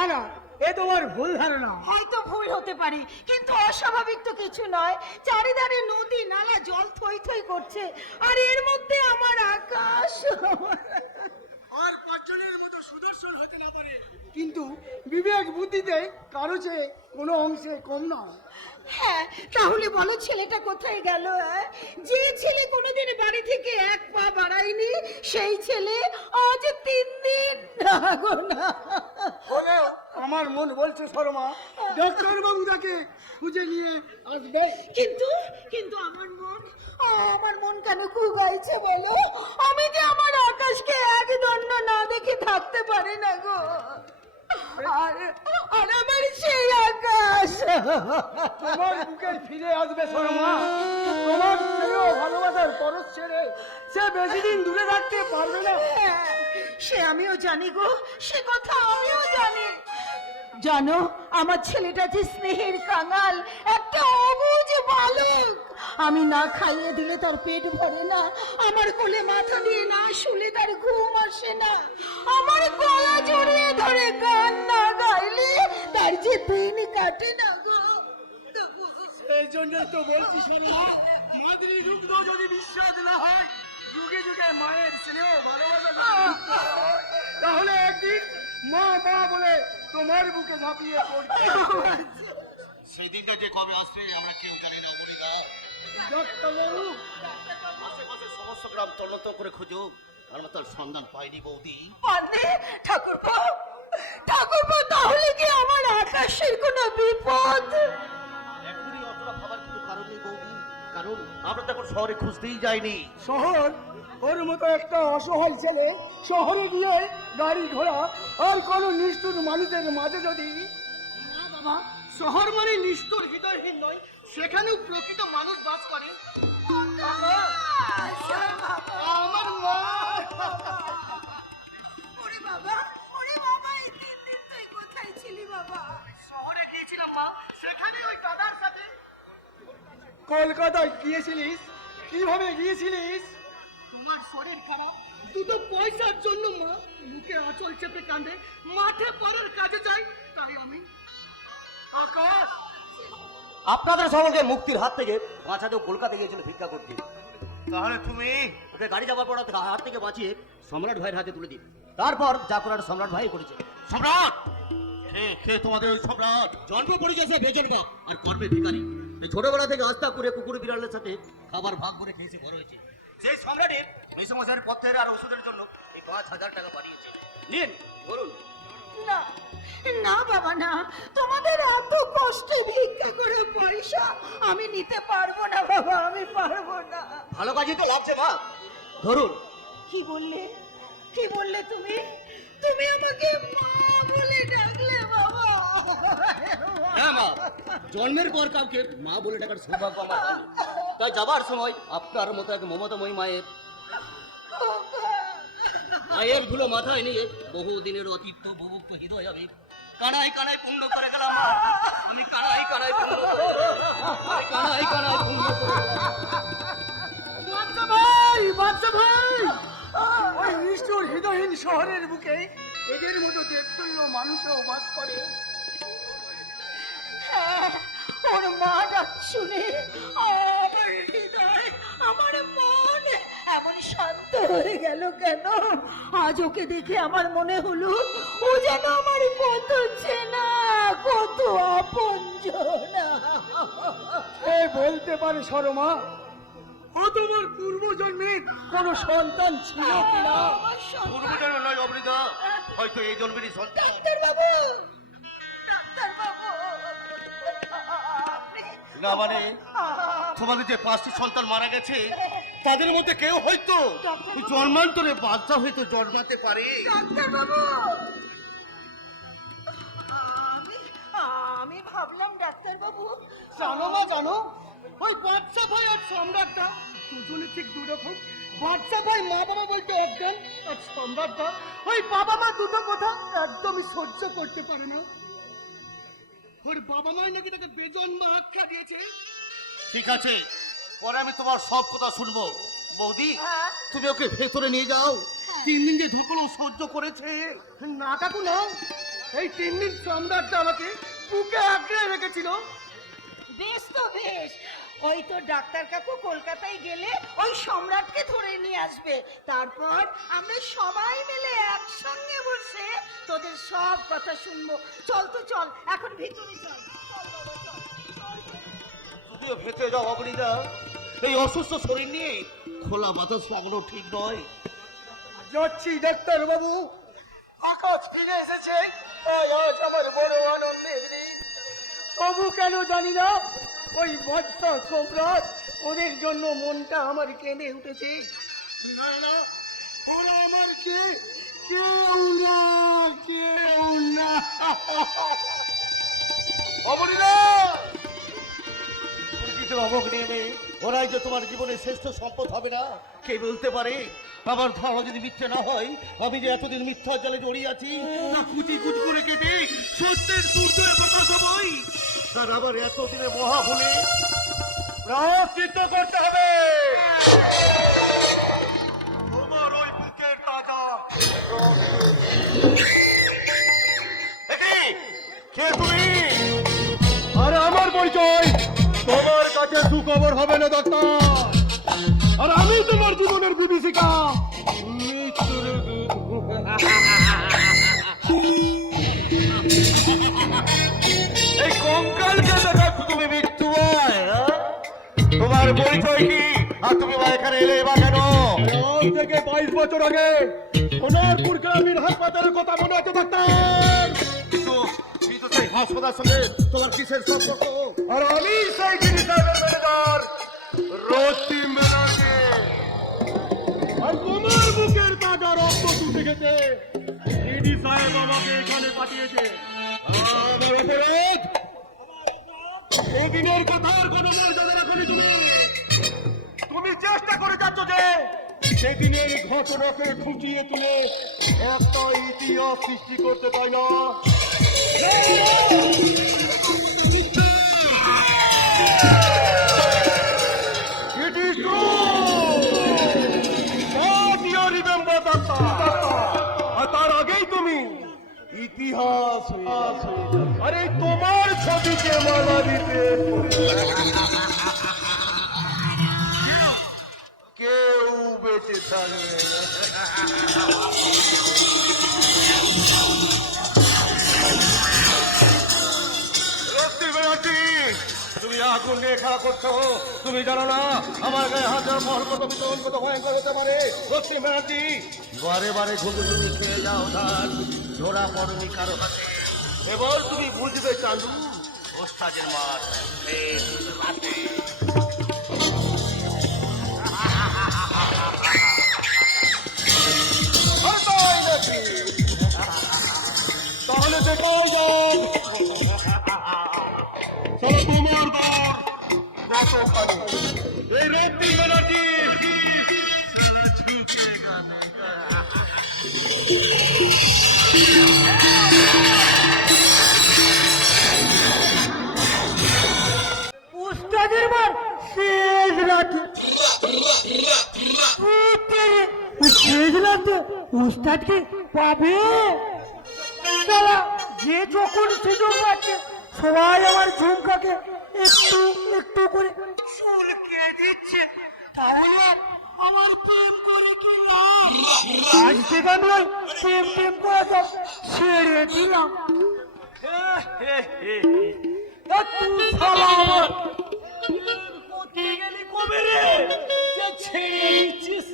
না না, এ তোমার ভুল ধারণা। হয়তো ভুল হতে পারে, কিন্তু অস্বাভাবিক তো কিছু নয়। চারিধারে নদী নালা, জল থই থই করছে, আর এর মধ্যে আমার আকাশ। আর পাঁচজনের মতো সুদর্শন হতে না পারে, কিন্তু বিবেক বুদ্ধিতে কারো চেয়ে কোনো অংশে কম না। হ্যাঁ, তাহলে বলো ছেলেটা কোথায় গেল? যে ছেলে কোনোদিন বাড়ি থেকে এক পা বাড়ায়নি, সেই ছেলে আজ 3 দিন না। হলেও আমার মন বলছে শর্মা, ডাক্তার বাবু তাকে খুঁজে নিয়ে আসবে। কিন্তু কিন্তু আমার মন কেন কুগাইছে বলো? আমি যে আমার আকাশকে এক দণ্ড না দেখে থাকতে পারি না গো। আর আমার সেই আকাশ তোমার বুকে ফিরে আসবে শর্মা। তোমার প্রিয় ভালোবাসার পরশ ছেড়ে সে বেশি দিন দূরে থাকতে পারবে না। সে আমিও জানি গো, সে কথা আমিও জানি। জানো, আমার ছেলেটা যে স্নেহের কাঙাল, একটা অবুঝ বালক। আমি না খাইয়ে দিলে তার পেট ভরে না, আমার কোলে মাথা দিয়ে না শুলে তার ঘুম আসে না, আমার গলা জড়িয়ে ধরে গান না গাইলে তার যে দিন কাটে না গো। সেই জন্যই তো বলছি শর্মা, মাতৃদুগ্ধ যদি বিশ্বাস না হয়, যুগে যুগে মায়ের স্নেহ ভালোবাসা তাহলে একদিন মা মা বলে তোমার বুকে ঝাঁপিয়ে পড়বে। সেই দিনটা যে কবে আসবে আমরা কেউ জানি না অমরিদা। ডাক্তারবাবু, আশেপাশে সমস্ত গ্রাম তন্ন করে খুঁজো, আমরা তার সন্ধান পাইনি বৌদি। মানে ঠাকুরপো, তাহলে কি আমার আকাশের কোনো বিপদ? এখনই অতটা ভাবার কোনো কারণ নেই বৌদি, কারণ আমরা তখন শহরে খুঁজতেই যাইনি। শহর, ওর মতো একটা অসহায় ছেলে শহরে গিয়ে গাড়ি ঘোড়া আর কোন নিষ্ঠুর মানুষের মাঝে যদি, না বাবা, শহর মানে নিষ্ঠুর হৃদয়হীন নয়, সেখানেও প্রকৃত মানুষ বাস করে। আমার মা। ওরে বাবা, এই 3 দিন তুই কোথায় ছিলি বাবা? শহরে গিয়েছিলাম মা, সেখানে ওই দাদার সাথে। কলকাতায় গিয়েছিলিস? কিভাবে গিয়েছিলিস? তোমার শরীর খারাপ, দুটো পয়সার জন্য মা মুখে আঁচল চেপে কাঁদে, মাঠে পরের কাজে যাই, তাই আমি। আকাশ, আপনাদের সকলকে মুক্তির হাত থেকে বাঁচাতে কলকাতা গিয়েছিল ভিক্ষা করতে। তাহলে তুমি ওকে গাড়ি যাবার পর হাত থেকে বাঁচিয়ে সম্রাট ভাইয়ের হাতে তুলে দিন, তারপর যা করার সম্রাট ভাই করেছে। সম্রাট কে তোমাদের ওই সম্রাট? জন্ম পড়েছে সে বেজন্মা আর কর্মে ভিখারি। এই ছোটবেলা থেকে আস্থা করে কুকুর বিড়ালের সাথে খাবার ভাগ করে খেয়েছে বড় হয়েছে। সেই সম্রাটের নৃশংসের পথের আর ওষুধের জন্য এই 5,000 টাকা পাঠিয়েছে। নিন, বলুন। না না বাবা, না, তোমাদের এত কষ্টে ভিক্ষা করে পয়সা আমি নিতে পারবো না বাবা, আমি পারবো না। ভালো কাজই তো লাগছে মা, ধরুন। কি বললে তুমি? তুমি আমাকে মা বলে ডাকলে বাবা? হ্যাঁ মা, জন্মের পর কাউকে মা বলে ডাকার সৌভাগ্য আমার হয়নি। তাই যাবার সময় আপনার মতো এক মমতাময়ী মায়ের ধুলো মাথায় নিয়ে বহুদিনের অতীত বুভুক্ত হৃদয় আমি কানায় কানায় পূর্ণ করে গেলাম মা। আমি কানায় কানায় পূর্ণ করে বাচ্চা ভাই, ওই নিষ্ঠুর হৃদয়হীন শহরের বুকে এদের মতো দেবতুল্য মানুষও বাস করে। ওর মা ডাক শুনে আমার হৃদয়, আমার মন এমন শান্ত হয়ে গেল কেন? আজ ওকে দেখে আমার মনে হলো ও যেন আমার কত চেনা, কত আপনজনা। এ বলতে পারে শর্মা, ও তোমার পূর্বজন্মের কোন সন্তান ছিল কিনা? আমার সন্তান। পূর্বজন্ম নয় অমৃতা, হয়তো এই জন্মেরই সন্তান। ডাক্তারবাবু, না মানে তোমাদের যে 5টি সন্তান মারা গেছে তাদের মধ্যে কেউ হয়তো জন্মান্তরে বাচ্চা হয়তো জন্মাতে পারে। ডাক্তারবাবু, আমি ভাবলাম ডাক্তারবাবু। জানো মা, জানো, ওই বাচ্চা ভাই আর সম্রাটটা দুজনে ঠিক দুরকম। বাচ্চা ভাই মা বাবা বলতে একজন, আর সম্রাটটা ওই বাবা মা দুটো কথা একদমই সহ্য করতে পারে না। ওর বাবা মাই নাকি তাকে বেজন্মা আখ্যা দিয়েছে। ঠিক আছে, পরে আমি তোমার সব কথা শুনবো। বৌদি, তুমি ওকে ভেতরে নিয়ে যাও। 3 দিন যে ধকল সহ্য করেছে। না কাকু, না, এই 3 দিন সম্রাটটা আমাকে বুকে আঁকড়ে রেখেছিল। বেশ তো বেশ, ওই তো ডাক্তার কাকু কলকাতায় গেলে ওই সম্রাটকে ধরে নিয়ে আসবে, তারপর আমরা সবাই মিলে একসঙ্গে বসে তোদের সব কথা শুনবো। চল তো চল, এখন ভিতরে চল। চল বাবা, চল। যদিও ভেতরে যাও অবনীদা, এই অসুস্থ শরীর নিয়ে খোলা বাতাস পাওয়ানো ঠিক নয়। যাচ্ছি ডাক্তার বাবু, আকাশ ফিরে এসেছে, আজ আমার বড় আনন্দের দিন। তবু কেন জানি না ওই বাদশা সম্রাট, ওদের জন্য মনটা আমার কেঁদে উঠেছে। না না, ওরা আমার কেউ না, কেউ না। অবনীদা, অমক নেমে ওরাই যে তোমার জীবনের শ্রেষ্ঠ সম্পদ হবে না কে বলতে পারে। আমার ধারণা যদি মিথ্যে না হয়, আমি যে এতদিন মিথ্যার জালে জড়িয়ে আছি তা কুচি কুচি করে কেটে সত্যের সূর্যের প্রকাশ হবই। আর আবার এতদিনে মহা ভুলে প্রায়শ্চিত্ত করতে হবে। তোমার ওই বুকের তাজা কে তুমি? আর আমার পরিচয় তোমার কাছে সুখবর হবে না ডাক্তার। আর আমি তোমার জীবনের বিভীষিকা, মৃত্যুর দূত। এই কঙ্কালকে দেখাচ্ছ তুমি মৃত্যুময়, তোমার পরিচয় কি? আর তুমি বা এখানে এলে বা কেন? আজ থেকে 22 বছর আগে সোনারপুর গ্রামীণ হাসপাতালের কথা মনে আছে ডাক্তার? কিন্তু সেই হাসপাতালের সঙ্গে তোমার কিসের সম্পর্ক? আর আমি সেই জিনিসের ম্যানেজার রতিম ব্যানার্জি। আর তোমার বুকের তাজা রক্ত চুষে গেছে, ইডি সাহেব আমাকে এখানে পাঠিয়েছে। আমার অপরাধ, এই দিনের কথার কোনো মর্যাদা রাখনি তুমি। তুমি চেষ্টা করে যাচ্ছ যে সেদিনের ঘটনাকে খুঁটিয়ে তুলে একটা ইতিহাস সৃষ্টি করতে, তাই না? It is true. But you remember that. আর তার আগেই তুমি ইতিহাস আরে তোমার ছবিকে মালা দিতে কেউ বেঁচে থাকবে তুমি আগুন নিয়ে খেলা করছো। তুমি জানো না আমার গায়ে হাজার মহল কত বিতরণ কত ভয়ঙ্কর হতে পারে। সত্যি ব্যানার্জি, বারে বারে ঘুঘু তুমি খেয়ে যাও ধান, ধরা পড়নি কারো হাতে। এবার তুমি বুঝবে চাঁদু, ওস্তাদের মাঠ তাহলে দেখাই যাক চলো তোমার দর কতখানি। এই রক্তি ব্যানার্জি উস্তাদের মার শেষ রাতে, শেষ রাতে উস্তাদকে পাবে। শালা, যে যখন সুযোগ পাচ্ছে সবাই আমার ঝুমকাকে একটু একটু করে চুলকে দিচ্ছে, তাহলে আমার প্রেম করে কি লাভ? আজ থেকে আমি ওই প্রেম করে সব ছেড়ে দিলাম। তা তুই শালা আমার কোথায় গেলি কবে রে যে ছেড়ে দিচ্ছিস?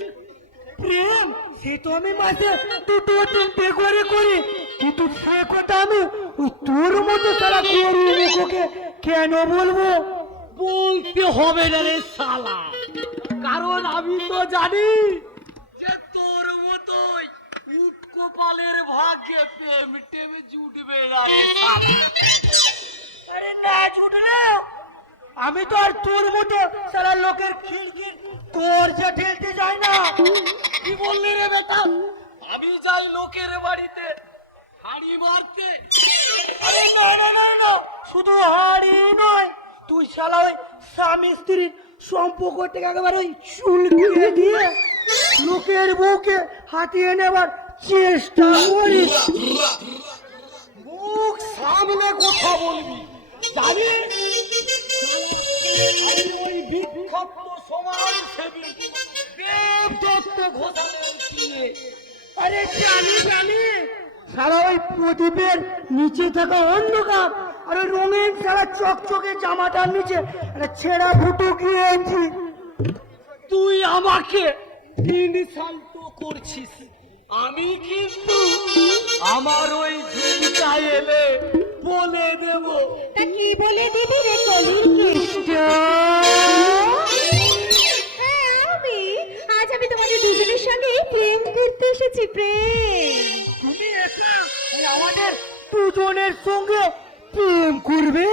প্রেম সে তো আমি মাসে দুটো তিনটে করে করি, কিন্তু সে কথা আমি ওই তোর মতো তারা মুখকে কেন বলবো? বলতে হবে না রে শালা, কারণ আমি তো জানি যে তোর মতোই উৎকপালের ভাগ্যে প্রেম টেমে জুটবে না রে শালা। আরে না জুটলে আমি তো আর তোর মতো সারা লোকের খিলখিল তোর যে ঠেলতে যাই না। কি বললি রে বেটা? আমি যাই লোকের বাড়িতে হাড়ি মারতে। আরে না না না না, শুধু হাড়ি নয়, তুই শালা ওই স্বামী স্ত্রীর সম্পর্কটাকে একেবারে ওই চুলকিয়ে দিয়ে লোকের বউকে হাতিয়ে নেবার চেষ্টা করিস। মুখ সামনে কথা বলবি, জানিস? আমি ওই বিক্ষিপ্ত সমাজসেবী দেবদত্ত ঘোষালের বিয়ে। আরে জানি জানি, সারা ওই প্রদীপের নিচে থাকা অন্ধকার আর ওই রঙিন সারা চকচকে জামাটার নিচে একটা ছেঁড়া ফুটো গিয়েছি। তুই আমাকে ইনসাল্ট করছিস, আমি কিন্তু আমার ওই ঝুমকা এলে বলে দেব। তা কি বলে দিবি রে কলির কেষ্ট? হ্যাঁ আমি, আজ আমি তোমাদের দুজনের সঙ্গে প্রেম করতে এসেছি, প্রেম। তুমি একা আমাদের দুজনের সঙ্গে প্রেম করবে?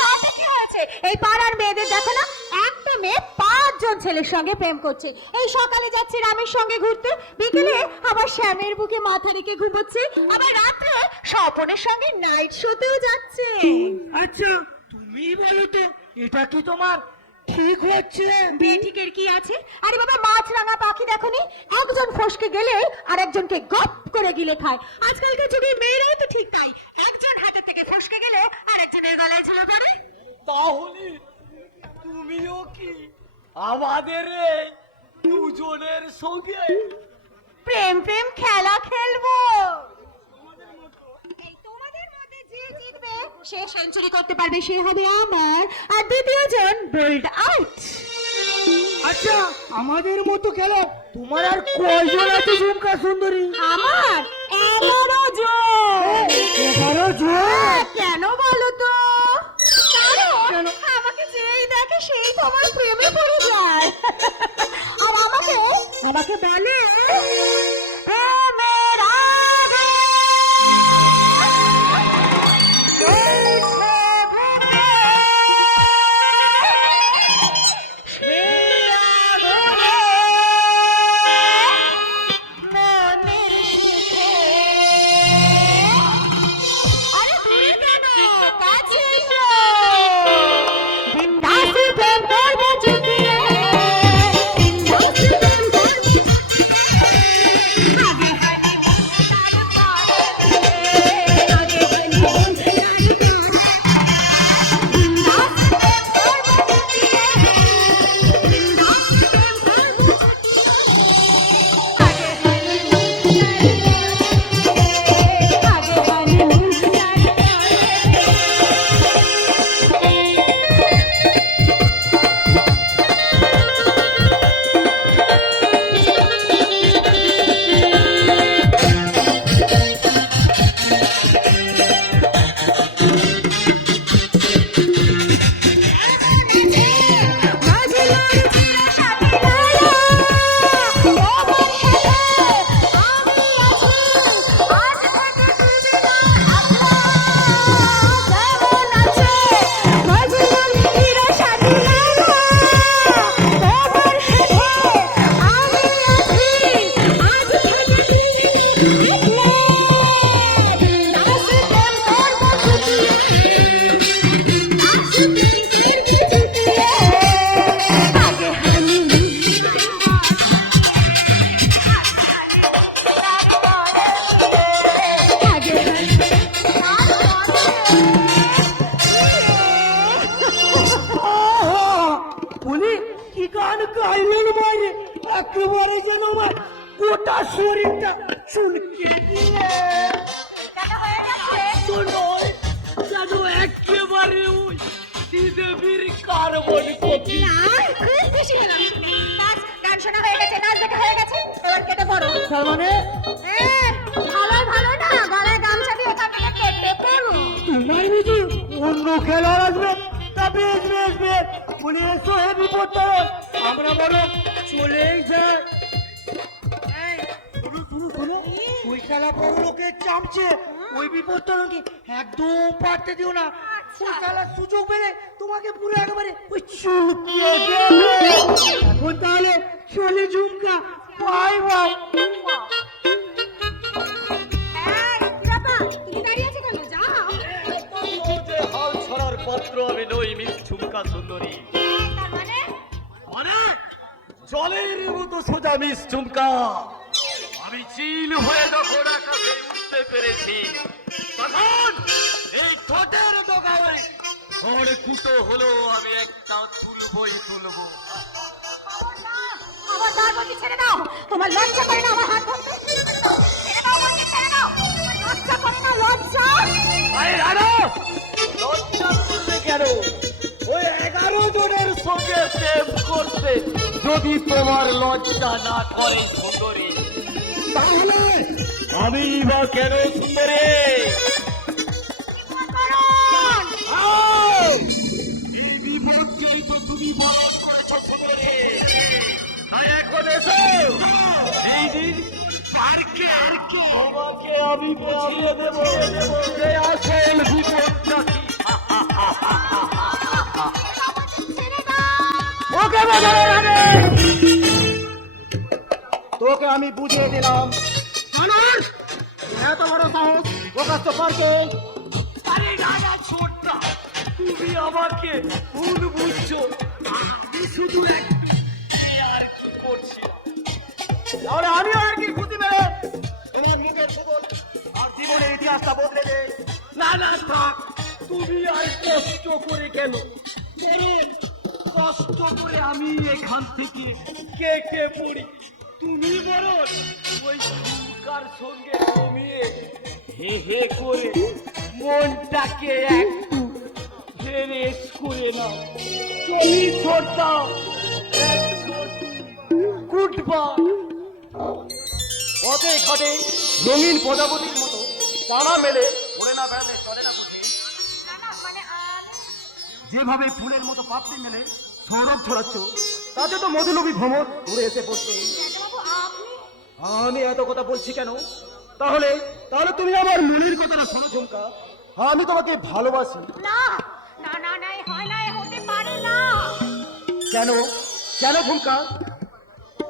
তাতে কি হয়েছে? এই পাড়ার মেয়েদের দেখো না, একটা মেয়ে 5 জন ছেলের সঙ্গে প্রেম করছে। এই সকালে যাচ্ছে রামের সঙ্গে ঘুরতে, বিকেলে আবার শ্যামের বুকে মাথা রেখে ঘুমোচ্ছে, আবার রাত্রে স্বপনের সঙ্গে নাইট শোতেও যাচ্ছে। আচ্ছা তুমি বলো তো, এটা কি তোমার ঠিক হচ্ছে? বেঠিকের কি আছে? আরে বাবা, মাছরাঙা পাখি দেখোনি, একজন ফসকে গেলে আর একজনকে গপ করে গিলে খায়। আজকালকার যুগের মেয়েরাও তো ঠিক তাই, একজন হাতের থেকে ফসকে গেলে আর একজনের গলায় ঝুলে পড়ে। তাহলে তুমিও কি আমাদের এই দুজনের সঙ্গে প্রেম প্রেম খেলা খেলবো? এই তোমাদের মধ্যে যে জিতবে সে সেঞ্চুরি করতে পারবে, সে হবে আমার, আর দ্বিতীয় জন বোল্ড আউট। আচ্ছা আমাদের মতো খেলা তোমার আর কয়জন আছে ঝুমকা সুন্দরী? আমার 11 জন। 11 জন? কেন বলো তো? কারণ আমাকে যেই দেখে সেই তো আমার প্রেমে পড়ে যায়, আর আমাকে বলে প্রেমের আগুন জ্বলছে বুকে, সেই আগুনে মনের সুখে। আরে দূরে কেন, কাছে এসো। বিন্দাসে প্রেম করবো চুপিয়ে, বিন্দাসে প্রেম করবো বলি কি গান গাইলেন মানে, একেবারে যেন আমার গোটা শরীরটা চুলকে দিয়ে তো নয়, যেন একেবারে ওই শ্রীদেবীর কার্বন কপি। খুব খুশি হলাম শুনে। নাচ গান শোনা হয়ে গেছে, নাচ দেখা হয়ে গেছে, এবার কেটে পড়ো। তার মানে ভালো না, গলায় গামছা দিয়ে ওখান থেকে কেটে পড়ো। তোমার বুঝি অন্য খেলার আসবে? তা বেশ বেশ বেশ, বলে এসো হে বিপদ, আমরা বলো চলেই যাই। এই, শুনো, শুনো, শুনো, ওই খেলা বড় লোকের চামচে, ওই বিপদটাকে একদম পারতে দিও না। ওই খেলার সুযোগ পেলে তোমাকে পুরো একেবারে ওই চুকিয়ে দেবে। এখন তাহলে চলে ঝুমকা, বাই বাই। তুমি দাঁড়িয়ে আছো কেন? যাও। হাল ছড়ার পাত্র আমি নই মিস ঝুমকা সুন্দরী। তার মানে মানে জলের মতো সোজা মিস ঝুমকা। আমি চিল হয়ে যখন আকাশে উঠতে পেরেছি, তখন এই ঠোঁটের দোকানে খড় কুটো হলো আমি একটা তুলবই তুলবো। আমার দাঁত বাকি ছেড়ে দাও, তোমার লজ্জা করে না আমার হাত ধরতে? ছেড়ে দাও বলছি, ছেড়ে দাও। লজ্জা করে না, লজ্জা? আরে রানো, লজ্জা করবে কেন? ওই 11 জনের সঙ্গে প্রেম করতে যদি তোমার লজ্জা না করে সুন্দরী, তাহলে আমি বা কেন সুন্দরী? এই বিপর্যয় তো তুমি বরণ করেছ সুন্দরী। তাই এখন এসো, এই দিন পার্কে তোমাকে আমি বুঝিয়ে দেবো যে আসল বিপদটা কি। ওকে বাজারে আনে। তোকে আমি বুঝিয়ে দিলাম। মানুষ এত বড় সাহস প্রকাশ্য পার্কে। আরে দাদা ছোটটা, তুমি আমাকে ভুল বুঝছো। আমি শুধু একটু আর কি করছিলাম। তাহলে আমিও আর কি খুঁজি মেরে তোমার মুখের খবর আর জীবনের ইতিহাসটা বদলে দে। না না থাক, তুমি আর কষ্ট করে কেন? বরং কষ্ট করে আমি এখান থেকে কেটে পড়ি। তুমি বরং ওই সুকার সঙ্গে জমিয়ে হে হে করে মনটাকে একটু ফ্রেশ করে নাও। চলি ছোটটা, গুড বাই। পথে ঘাটে রঙিন প্রজাপতির মতো তারা মেলে ওড়ে না বেড়ালে চলে না বুঝি। যেভাবে ফুলের মতো পাপড়ি মেলে সৌরভ ছড়াচ্ছ, তাতে তো মধুলোভী ভ্রমর উড়ে এসে পড়ছে। আমি এত কথা বলছি কেন? তাহলে তাহলে তুমি আমার মনের কথাটা শোনো ঝুমকা। আমি তোমাকে ভালোবাসি। না না না না, এ হয় না, এ হতে পারে না। কেন কেন ঝুমকা,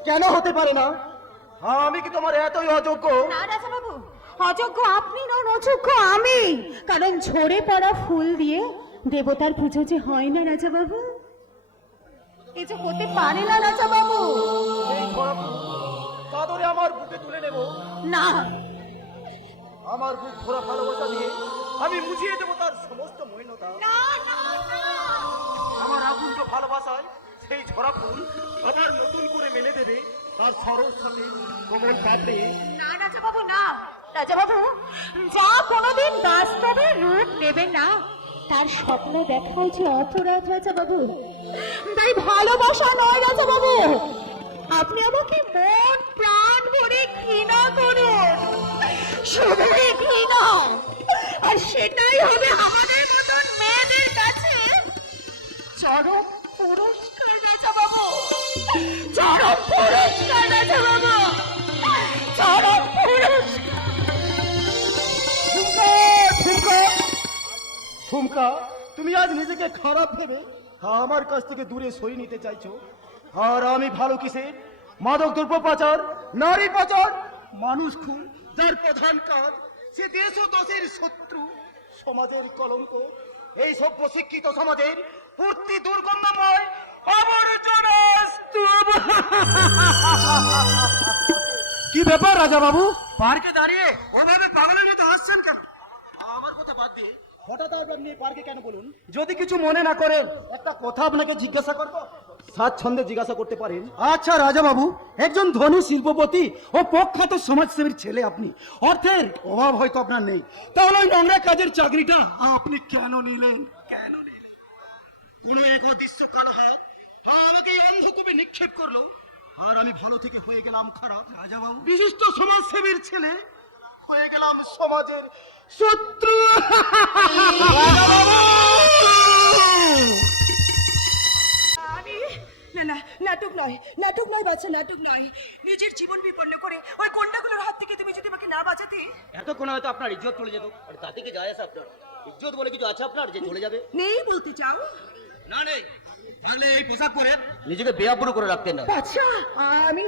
কেন হতে পারে না? আমি কি তোমার এতই অযোগ্য? না রাজা বাবু, অযোগ্য আপনি নন, অযোগ্য আমি। কারণ ঝরে পড়া ফুল দিয়ে দেবতার পুজো যে হয় না রাজা বাবু, এ যে হতে পারে না রাজা বাবু। এই ঝরা ফুল চাদরে আমার বুকে তুলে নেব। না আমার বুক ভরা ভালোবাসা দিয়ে আমি বুঝিয়ে দেবো তার সমস্ত মলিনতা। না না না। আমার আকুণ্ঠ ভালোবাসায় সেই ঝরা ফুল আবার নতুন করে মেলে দেবে তার সরল সাথে কোমল পাতে। না রাজা বাবু, না রাজা বাবু, যা কোনোদিন বাস্তবে রূপ নেবে না তার স্বপ্ন দেখাও যে অপরাধ রাজা বাবু। তাই ভালোবাসা নয় রাজা বাবু, আপনি আমাকে মন প্রাণ ভরে ঘৃণা করুন, শুধুই ঘৃণা। আর সেটাই হবে আমাদের মতন মেয়েদের কাছে চরম পুরস্কার রাজা বাবু, চরম পুরস্কার রাজা বাবু, চরম পুরস্কার। ঝুমকা, তুমি আজ নিজেকে খারাপ ভেবে আমার কাছ থেকে দূরে সরিয়ে নিতে চাইছো। আর আমি ভালো কিসের? মাদক দ্রব্য পাচার, নারী পাচার, মানুষ খুন, যার প্রধান কাজ সে দেশ ও দশের শত্রু, সমাজের কলঙ্ক। এই সব প্রশিক্ষিত সমাজের পূর্তি দুর্গন্ধময় আবর্জনা স্তূপ। কি ব্যাপার রাজা বাবু, পার্কে দাঁড়িয়ে ওভাবে পাগলের মতো হাসছেন কেন? আমার কথা বাদ দিয়ে হঠাৎ আপনার নিয়ে পার্কে কেন বলুন? যদি কিছু মনে না করেন একটা কথা আপনাকে জিজ্ঞাসা করব। স্বাচ্ছন্দ্যে জিজ্ঞাসা করতে পারেন। আচ্ছা রাজা বাবু, একজন ধনী শিল্পপতি ও প্রখ্যাত সমাজসেবীর ছেলে আপনি, অর্থের অভাব হয়তো আপনার নেই, তাহলে ওই নোংরা কাজের চাকরিটা আপনি কেন নিলেন? কেন নিলেন? কোনো এক অদৃশ্য কালো হাত আমাকে এই অন্ধকূপে নিক্ষেপ করলো, আর আমি ভালো থেকে হয়ে গেলাম খারাপ। রাজা বাবু, বিশিষ্ট সমাজসেবীর ছেলে হয়ে গেলাম সমাজের শত্রু। আমি না না, নাটক নয়, নাটক নয় বাচ্চা, নাটক নয়। নিজের জীবন বিপন্ন করে ওই কন্যাগুলোর হাত থেকে তুমি যদি আমাকে না বাঁচাতে। এতক্ষণ হয়তো আপনার ইজ্জত চলে যেত, আর তাতে কি যায় আসে আপনার? ইজ্জত বলে কিছু আছে আপনার যে চলে যাবে? নেই বলতে চাও? না নেই, তাহলে এই পোশাক পরে নিজেকে বেআব্রু করে রাখতেন না। আচ্ছা, আমি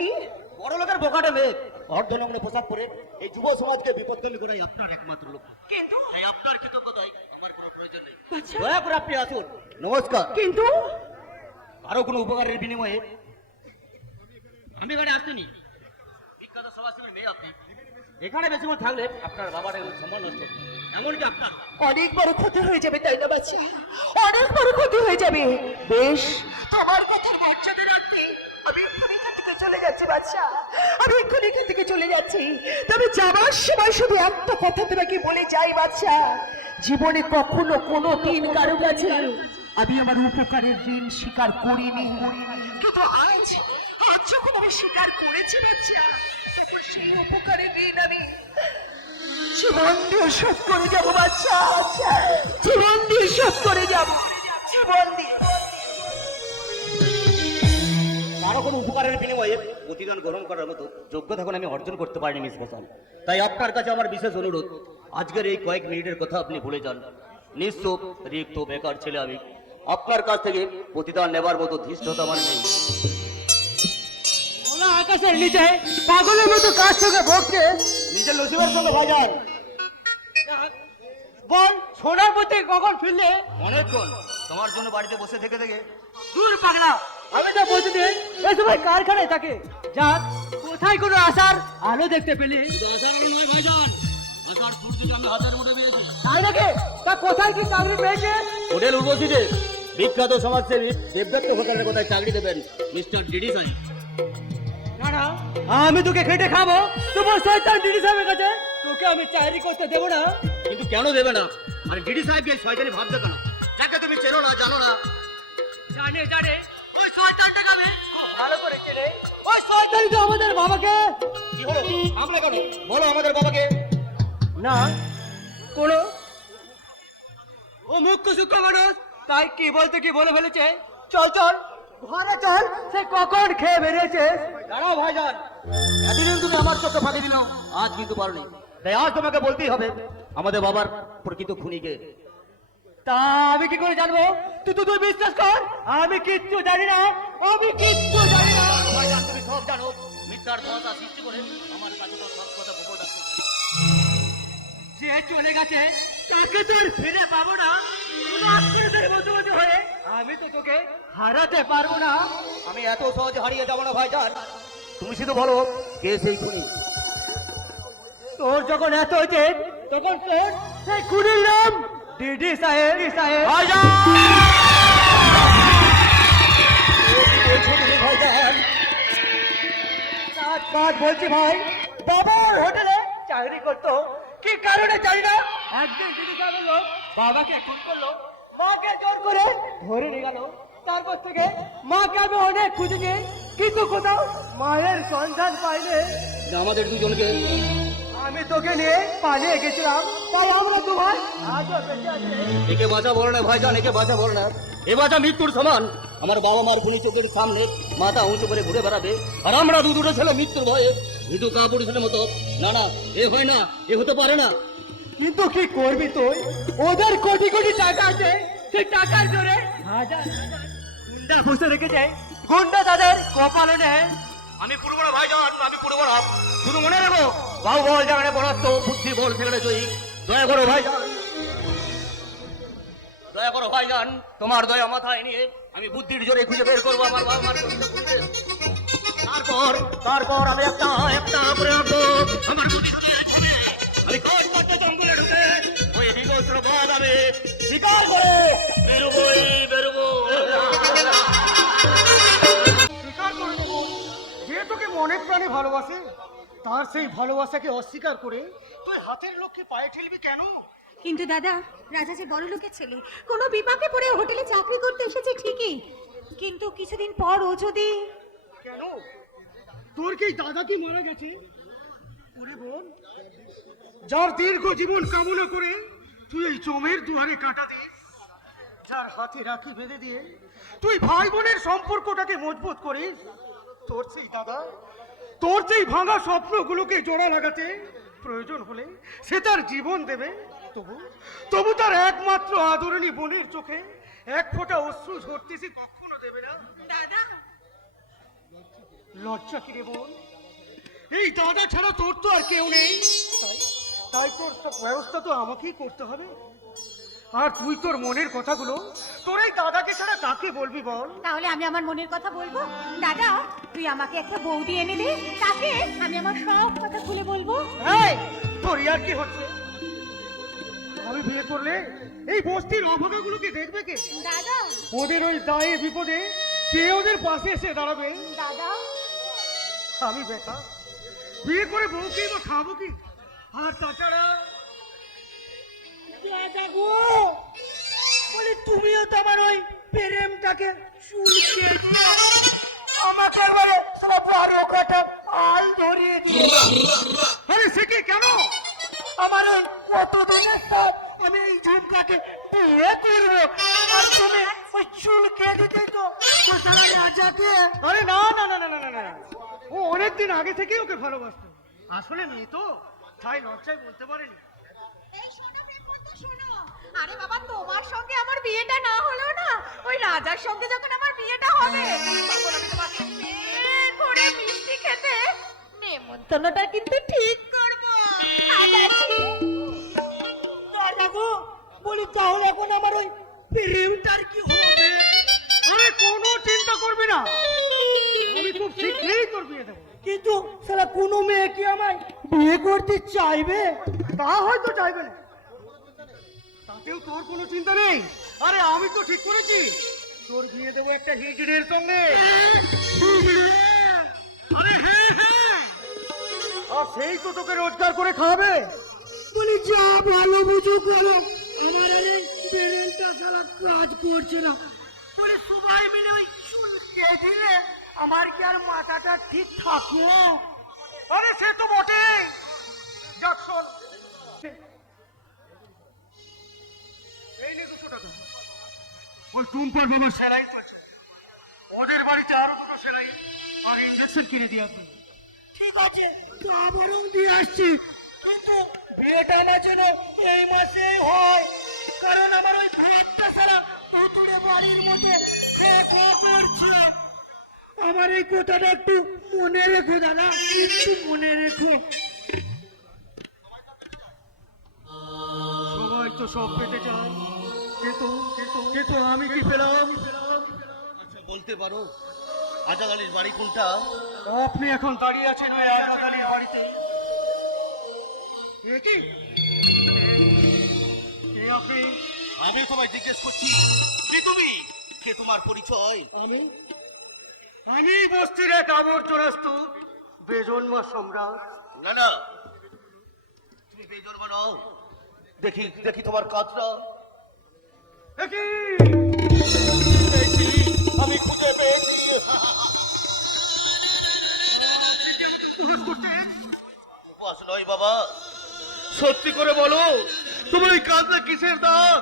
বড় লোকের বোকাটে মেয়ে অর্ধনগ্ন পোশাক পরে এই যুব সমাজকে বিপদগামী করাই আপনার একমাত্র লোক। কিন্তু এই আপনার কৃতজ্ঞতায় আমার কোনো প্রয়োজন নেই। আচ্ছা, দয়া করে আপনি আসুন। নমস্কার। কিন্তু আরো কোনো উপকারের বিনিময়ে আমি এখানে আসতেনি। বিখ্যাত সমাজসেবীর মেয়ে আপনি, এখানে বেশিক্ষণ থাকলে আপনার বাবার সম্মান নষ্ট হবে। এমনকি আপনার অনেক বড় ক্ষতি হয়ে যাবে তাই না বাচ্চা, অনেক বড় ক্ষতি হয়ে যাবে। বেশ, তোমার কথার মর্যাদা রাখতে আমি এক্ষুনি এখান থেকে চলে যাচ্ছি বাচ্চা, আমি এক্ষুনি এখান থেকে চলে যাচ্ছি। তবে যাবার সময় শুধু একটা কথা তোমাকে বলে যাই বাচ্চা, জীবনে কখনো কোনো দিন কারো কাছে আমি আমার উপকারের ঋণ স্বীকার করিনি, কিন্তু আজ আজ যখন আমি স্বীকার করেছি বাচ্চা, তখন সেই উপকারের ঋণ আমি জীবন দিয়ে শোধ করে যাবো বাচ্চা, জীবন দিয়ে শোধ করে যাবো, জীবন দিয়ে। কারো কোনো উপকারের বিনিময়ে প্রতিদান গ্রহণ করার মতো যোগ্যতা এখন আমি অর্জন করতে পারিনি মিস হাসান। তাই আপনার কাছে আমার বিশেষ অনুরোধ, আজকের এই কয়েক মিনিটের কথা আপনি ভুলে যান। নিশ্চুপ রিক্ত বেকার ছেলে আমি, আপনার কাছ থেকে প্রতিদান নেবার মতো ধৃষ্টতা আমার নেই। ওলা আকাশের নিচে পাগলের মতো কাজ থেকে ভোগছে নিজের নসিবের সঙ্গে ভাইজান। বল সোনার পথে কখন ফিরলে? অনেকক্ষণ তোমার জন্য বাড়িতে বসে থেকে থেকে দূর পাগলা, আমি তো বলছি এই সময় কারখানায় থাকে, যাক কোথায় কোনো আশার আলো দেখতে পেলি? শুধু আসার আলো নয় ভাইজান, আসার সূর্যকে আমি হাতের মুঠে পেয়েছি। তাই নাকি? তা কোথায় কি চাকরি পেয়েছে? হোটেল উর্বশীতে বিখ্যাত সমাজসেবী দেবদত্ত হোটেলের কোথায় চাকরি দেবেন মিস্টার ডিডি সাহেব। না না, আমি তোকে খেটে খাবো তোমার শয়তান দিদি সাহেবের কাছে, তোকে আমি চাকরি করতে দেবো না। কিন্তু কেন দেবে না? আর ডিডি সাহেবকে শয়তানি ভাবছে কেন? যাকে তুমি চেনো না জানো না। জানে জানে, ওই শয়তানটাকে আমি খুব ভালো করে চেনে। ওই শয়তানই তো আমাদের বাবাকে। কি হলো? থামলে কেন? বলো আমাদের বাবাকে। না কোনো ও মুখ্য সূক্ষ্ম মানুষ, তাই কি বলতে কি বলে ফেলেছে। চল চল ঘরে চল, সে কখন খেয়ে বেরিয়েছে। দাঁড়াও ভাইজান, এতদিন তুমি আমার চোখে ফাঁকি দিলাম, আজ কিন্তু পারোনি। তাই আজ তোমাকে বলতেই হবে আমাদের বাবার প্রকৃত খুনিকে। তা আমি কি করে জানবো? তুই বিশ্বাস কর, আমি কিচ্ছু জানি না, আমি কিচ্ছু জানি না। ভাইজান তুমি সব জানো, মিথ্যার ধোঁয়াশা সৃষ্টি করে আমার কাছে তো সব কথা গোপন রাখতে চাই। যে চলে গেছে তাকে তো আর ফিরে পাবো না। আশ্চর্যের মধ্যবর্তী হয়ে আমি তো তোকে হারাতে পারবো না। আমি এত সহজে হারিয়ে যাবো না ভাইজান, তুমি শুধু বলো কে সেই খুনি। তোর যখন এত হয়েছে তখন তোর সেই খুনির নাম ডিডি সাহেব। ভাইজান! ভাইজান কাজ বলছি ভাই, বাবার হোটেলে চাকরি করতো, কি কারণে জানি না একদিন ডিডি সাহেবের লোক বাবাকে খুন করলো, মাকে জোর করে ধরে নিয়ে গেল। তারপর থেকে মাকে আমি অনেক খুঁজেছি, কিন্তু কোথাও মায়ের সন্ধান পাইনি। আমাদের দুজনকে আমি তোকে নিয়ে পালিয়ে গেছিলাম, তাই আমরা দু ভাই আজও বেঁচে আছি। একে বাঁচা বলো না ভাইজান, একে বাঁচা বলো না। এ বাঁচা মৃত্যুর সমান। আমার বাবা মার খুনি চোখের সামনে মাথা উঁচু করে ঘুরে বেড়াবে, আর আমরা দুটো ছেলে মৃত্যুর ভয়ে ভিটু কাপুরুষের মতো। না না, এ হয় না, এ হতে পারে না। কিন্তু কি করবি তুই? ওদের কোটি কোটি টাকা আছে, সেই টাকার জোরে হাজার হাজার গুন্ডা বসে রেখেছে, গুন্ডা তাদের কপালে নেয়। আমি পুরবো না ভাইজান, আমি পুরবো না। শুধু মনে রাখো, বাবু বল জানে পড়াতো, বুদ্ধি বল সেখানে জয়ী। দয়া করো ভাইজান, দয়া করো ভাইজান, তোমার দয়া মাথায় নিয়ে আমি বুদ্ধির জোরে খুঁজে বের করবো আমার বাবা মার। তারপর আমি একটা করে রাখবো আমার বুদ্ধি শুনে যাচ্ছে। আমি কাজ করতে জঙ্গলে ঢুকে ওই বিবস্ত্রবাদ আমি শিকার করে বেরোবোই বেরোবো। স্বীকার করে নেব, যে তোকে মনে প্রাণে ভালোবাসে তার সেই ভালোবাসাকে অস্বীকার করে তুই হাতের লোককে পায়ে ঠেলবি কেন? কিন্তু দাদা, রাজা যে বড় লোকের ছেলে, কোনো বিপাকে পড়ে হোটেলে চাকরি করতে এসেছে ঠিকই, কিন্তু কিছুদিন পর ও যদি... কেন? তোর কি দাদা কি মারা গেছে? ওরে বোন, যার দীর্ঘ জীবন কামনা করে তুই এই জমের দুয়ারে কাটা দিস, যার হাতে রাখি বেঁধে দিয়ে তুই ভাই বোনের সম্পর্কটাকে মজবুত করিস, তোর সেই দাদা তোর সেই ভাঙা স্বপ্নগুলোকে জোড়া লাগাতে প্রয়োজন হলে সে তার জীবন দেবে, তবু তবু তার একমাত্র আদরণী বোনের চোখে এক ফোঁটা অশ্রু ঝরতেছি কখনো দেবে না। দাদা, লজ্জা কি রে বোন? এই দাদা ছাড়া তোর তো আর কেউ নেই, তাই তাই তোর সব ব্যবস্থা তো আমাকেই করতে হবে। আর তুই তোর মনের কথাগুলো তোর এই দাদাকে ছাড়া কাকে বলবি বল? তাহলে আমি আমার মনের কথা বলবো। দাদা, তুই আমাকে একটা বৌদি এনে দে, তাকে আমি আমার সব কথা খুলে বলবো। এই তোর আর কি হচ্ছে? আমি বিয়ে করলে এই বস্তির অভাগাগুলোকে দেখবে কে? দাদা, ওদের ওই দায়ে বিপদে কে ওদের পাশে এসে দাঁড়াবে? দাদা, আমি বেকার, বিয়ে করে বউকেই বা খাবো কি? আর তাছাড়া দাদা গো, বলি তুমিও তো আমার ওই প্রেমটাকে চুলকে আমাকে একবারে সারা 12 কাটা আল ধরিয়ে দিয়ে। আরে সে কি, কেন? আমার ওই কতদিনের সাথ আমি এই ঝুমকাকে বিয়ে করবো, আর তুমি ওই চুলকে দিতে তো কোথায় রাজাকে। আরে না না না না না না না, ও অনেকদিন আগে থেকেই ওকে ভালোবাসতো। আসলে মেয়ে তো, তাই লজ্জায় বলতে পারেনি। আরে বাবা, তোমার সঙ্গে আমার বিয়েটা না হলেও না, ওই রাজার সঙ্গে যখন আমার বিয়েটা হবে, তখন আমি তোমাকে বিয়ে করে মিষ্টি খেতে নেমন্তন্নটা কিন্তু ঠিক করবো। দাদা গো, বলি তাহলে এখন আমার ওই প্রেমটার কি হবে? আরে কোনো চিন্তা করবি না, আমি খুব শীঘ্রই তোর বিয়ে দেবো। কিন্তু সারা কোনো মেয়ে কি আমায় বিয়ে করতে চাইবে? তা হয়তো চাইবে না, তাতেও তোর কোনো চিন্তা নেই। আরে আমি তো ঠিক করেছি, তোর বিয়ে দেবো একটা হিজড়ের সঙ্গে। আরে হ্যাঁ হ্যাঁ, আর সেই তো তোকে রোজগার করে খাওয়াবে। বলি যা ভালো বুঝো করো, আমার আরে ব্রেনটা সারা কাজ করছে না। বলি সবাই মিলে ওই চুলকে দিলে আমার কি আর মাথাটা ঠিক থাকে? আরে সে তো বটে। যাক শোন, এই নে 200 টাকা। ওই টুম্পার বাবার সেলাই চলছে, ওদের বাড়িতে আরো 2টো সেলাই আর ইঞ্জেকশন কিনে দিয়ে আসবে। ঠিক আছে, তা বরং দিয়ে আসছি, কিন্তু বিয়েটা আমার যেন এই মাসেই হয়, কারণ আমার ওই ভাতটা সারা ভুতুড়ে বাড়ির মধ্যে খেয়ে খেয়ে পড়ছে। আমার এই কথাটা একটু মনে রেখো দাদা, একটু মনে রেখো। সবাই তো সব পেতে চায়, কিন্তু কিন্তু আমি কি পেলাম? আচ্ছা বলতে পারো আজাদ আলীর বাড়ি কোনটা? আপনি এখন দাঁড়িয়ে আছেন ওই আজাদ আলীর বাড়িতে। এ কি? কে আপনি? আমি তোমায় জিজ্ঞেস করছি, কে তুমি? কে তোমার পরিচয়? আমি বস্তির এক আবর্জনাস্ত বেজন্মা সম্রাট। না না, তুমি বেজন্মা নও। দেখি দেখি তোমার কাজটা। এ কি? পেয়েছি, আমি খুঁজে পেয়েছি। আপনি কি আমাকে উপহাস করছেন? উপহাস নয় বাবা, সত্যি করে বলো তোমার এই কাজটা কিসের দাগ?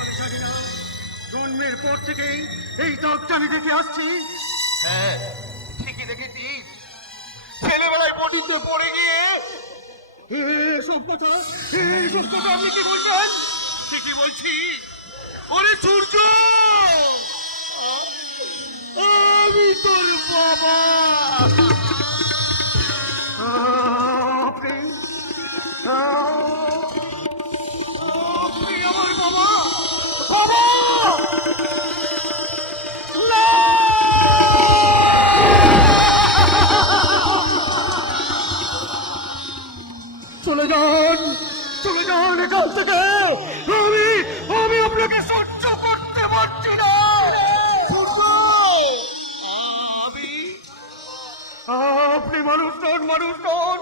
আমি জানি না, জন্মের পর থেকেই এই দাগটা আমি দেখে আসছি। হ্যাঁ ঠিকই দেখেছি, ছেলেবেলায় বটিতে পড়ে গিয়ে। এইসব কথা আপনি কি বলছেন? ঠিকই বলছি। ওরে সূর্য, আমি তোর বাবা। আপনি আমার বাবা? বাবা! চলে যান এখান থেকে। আমি আপনাকে সহ্য করতে পারছি না। আপনি মানুষ নন,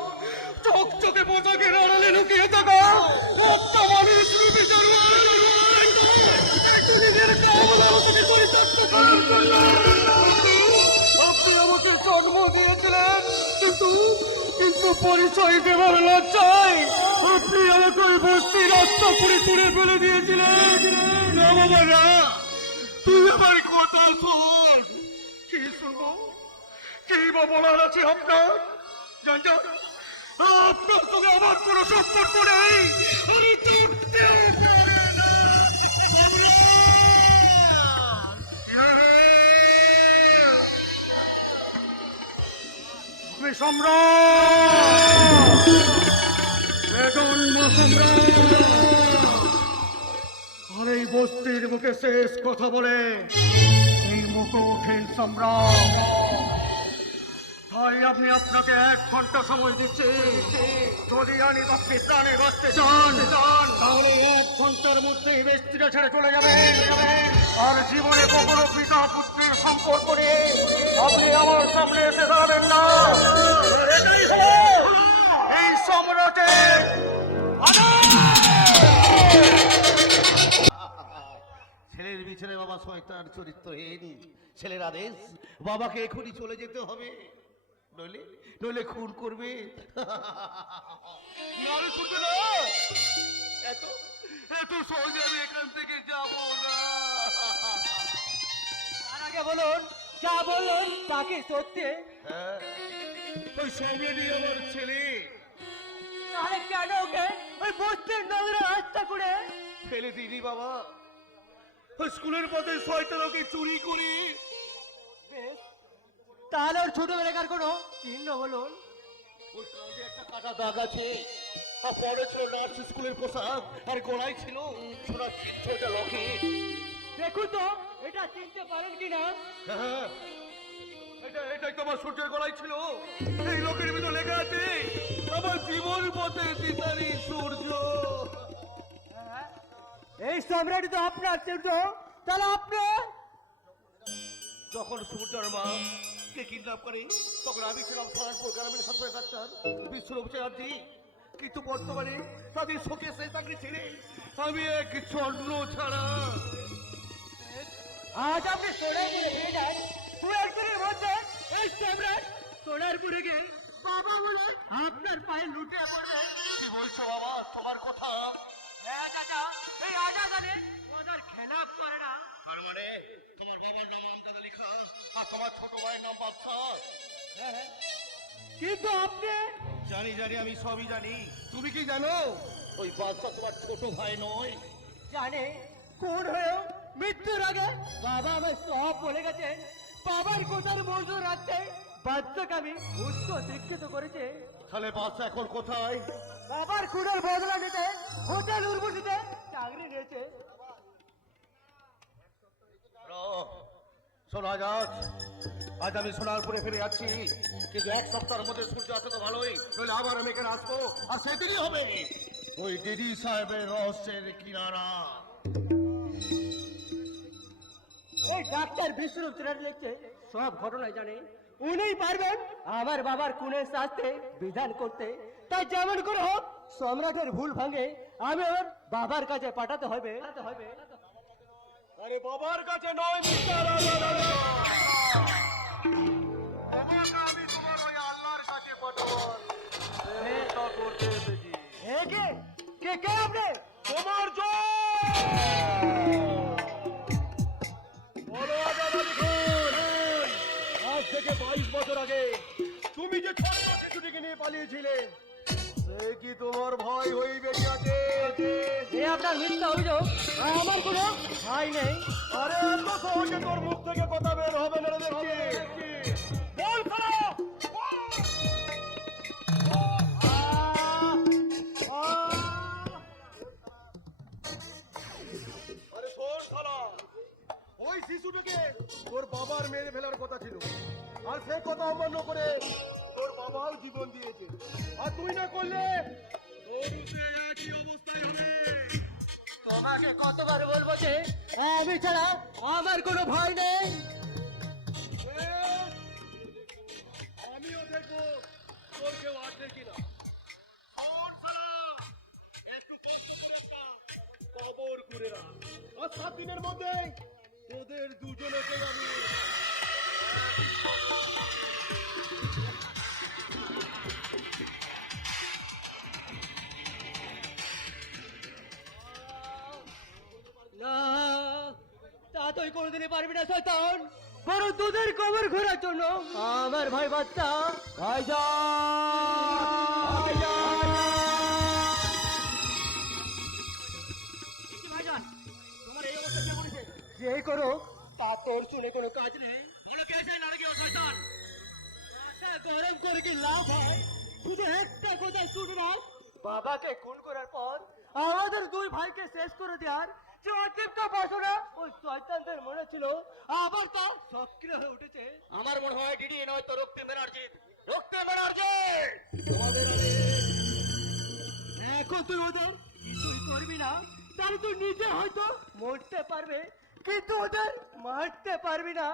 চোখে পোশাকের আড়ালে লুকিয়ে থাকা একটা মানুষ রূপী আপনি আমাকে জন্ম দিয়েছিলেন, কিন্তু পরিচয় দেবার লজ্জায় আপনি আমাকে ওই বস্তি রাস্তা পুড়ে তুলে ফেলে দিয়েছিলেন। না বাবা না, তুই আমার কথা শোন। কি শুনবো? কি বা বলার আছে আপনার? জান আপনার সঙ্গে আমার কোনো সম্পর্ক নেই। আমি চুপতেও পারি না। আমি সম্রাট, বেজন্মা সম্রাট। আর এই বস্তির মুখে শেষ কথা বলে এই মুখে ওঠেন সম্রাট। তাই আমি আপনাকে 1 ঘন্টা সময় দিচ্ছি। যদি আপনি প্রাণে বাঁচতে চান তাহলে 1 ঘন্টার মধ্যে এই বস্তিটা ছেড়ে চলে যাবেন। আর জীবনে কখনো পিতা পুত্রের সম্পর্ক নিয়ে আপনি আমার সামনে এসে দাঁড়াবেন না। এটাই হলো এই সম্রাটের ছেলের বিছানে বাবা শয়তান চরিত্রহীন। ছেলের আদেশ, বাবাকে এখনই চলে যেতে হবে, নইলে নইলে খুন করবে। নারে শুনবে না, এত এত সহজে আমি এখান থেকে যাব না। তার আগে বলুন, যা বলুন তাকে সত্যি। হ্যাঁ, ওই সম্রাটই আমার ছেলে। তাহলে কেন ওকে ওই বস্তির নগরে রাস্তা করে ফেলে দিনি বাবা, ওই স্কুলের পথে শয়তান ওকে চুরি করি। বেশ, তাহলে ওর ছোটবেলাকার কোনো চিহ্ন বলুন। ওর কাঁধে একটা কাটা দাগ আছে, আর পরে ছিল নার্স স্কুলের পোশাক, আর গলায় ছিল সোনার চিত্রটা লকেট। দেখুন তো এটা চিনতে পারেন কিনা। হ্যাঁ, এটাই তো আমার সূর্যের গলায় ছিল। এই লোকের ভিতর লেখা আছে আমার জীবন পথে সিতারি সূর্য। এই সম্রাট তো আপনার চিহ্ন, তাহলে আপনি যখন সূর্যর মা কে কিডন্যাপ করে তখন আমি ছিলাম সরারপুর গ্রামের ছাত্র ডাক্তার বিশ্বরূপ চ্যাটার্জি। কিন্তু বর্তমানে তাদের শোকে সেই চাকরি ছেড়ে আমি এক ছন্ন ছাড়া। আজ আপনি সোনারপুরে ফিরে যান। 2-1 দিনের মধ্যে এই সম্রাট সোনারপুরে গিয়ে বাবা বলে আপনার পায়ে লুটে পড়বে। কি বলছো বাবা, তোমার কথা? হ্যাঁ চাচা, এই আজাদানে ওদের খেলাপ করে না। তার মানে তোমার বাবার নাম আমজাদ আলী খান আর তোমার ছোট ভাইয়ের নাম বাদশাহ। কিন্তু আপনি জানি জানি, আমি সবই জানি। তুমি কি জানো ওই বাদশাহ তোমার ছোট ভাই নয়? জানে কোন হয়েও মৃত্যুর আগে বাবা আমার সব বলে গেছেন। বাবার কোথার মজুর রাখতে বাচ্চাকে আমি উচ্চ শিক্ষিত করেছে। তাহলে বাদশাহ এখন কোথায়? বাবার খুনের বদলা নিতে হোটেল উর্বশীতে চাকরি নিয়েছে। শোনা যাক, আজ আমি সোনারপুরে ফিরে যাচ্ছি, কিন্তু 1 সপ্তাহের মধ্যে সূর্য আসে তো ভালোই, নইলে আবার আমি এখানে আসবো, আর সেদিনই হবে ওই দিদি সাহেবের রহস্যের কিনারা। এই ডাক্তার বিশ্বরূপ চ্যাটার্জি লিখছে সব ঘটনাই জানে। উনিই পারবেন আমার বাবার খুনের শাস্তি বিধান করতে। তাই যেমন করে হোক সম্রাটের ভুল ভাঙে আমি ওর বাবার কাছে পাঠাতে হবে। আরে বাবার কাছে নয় মিস্টার আজাদ, আমি তোমার ওই আল্লাহর কাছে পাঠাবো। এটা করতে এসেছি। এ কে কে কে আপনি? তোমার জয়। বলো আজাদ আলী খান, আজ থেকে 22 বছর আগে তুমি যে ছোট্ট শিশুটিকে নিয়ে পালিয়েছিলে, সে কি তোমার ভয় হয়ে বেঁচে আছে? এ আপনার মিথ্যা অভিযোগ। আমার কোনো ভাই নেই। আরে এত সহজে তোর মুখ থেকে কথা বের হবে না রে দেখছি। বল খারাপ। আরে শোন শালা, ওই শিশুটাকে তোর বাবার মেরে ফেলার কথা ছিল, আর সে কথা অমান্য করে তোর বাবাও জীবন দিয়েছে, আর তুই না করলে তোরও সে একই অবস্থায় হবে। তোমাকে কতবার বলবো যে আমি ছাড়া আমার কোনো ভাই নেই। আমিও দেখবো তোর কেউ আছে কিনা। শোন শালা, একটু কষ্ট করে একটা কবর ঘুরে রাখ, আর 7 দিনের মধ্যে তোদের দুজনকে আমি না, তা তুই কোনোদিনই পারবি না শয়তান। বড় দুধের কবর ঘোরার জন্য আমার ভাই বাচ্চা ভাই যা যে করো তা তোর শুনে কোনো কাজ নেই। বলে কেসে লড়কে ও শয়তান। মাথা গরম করে কি লাভ হয়? শুধু একটা কথা শুনে রাখ, বাবাকে খুন করার পর আমাদের 2 ভাইকে শেষ করে দেওয়ার যে অতৃপ্ত বাসনা ওই শয়তানদের মনে ছিল আবার তা সক্রিয় হয়ে উঠেছে। আমার মনে হয় ডিডি নয় তো রক্তিম ব্যানার্জি। রক্তিম ব্যানার্জি তোমাদের এখন তুই ওদের কিছুই করবি না, তাহলে তুই নিজে হয়তো মরতে পারবে কিন্তু ওদের মারতে পারবি না।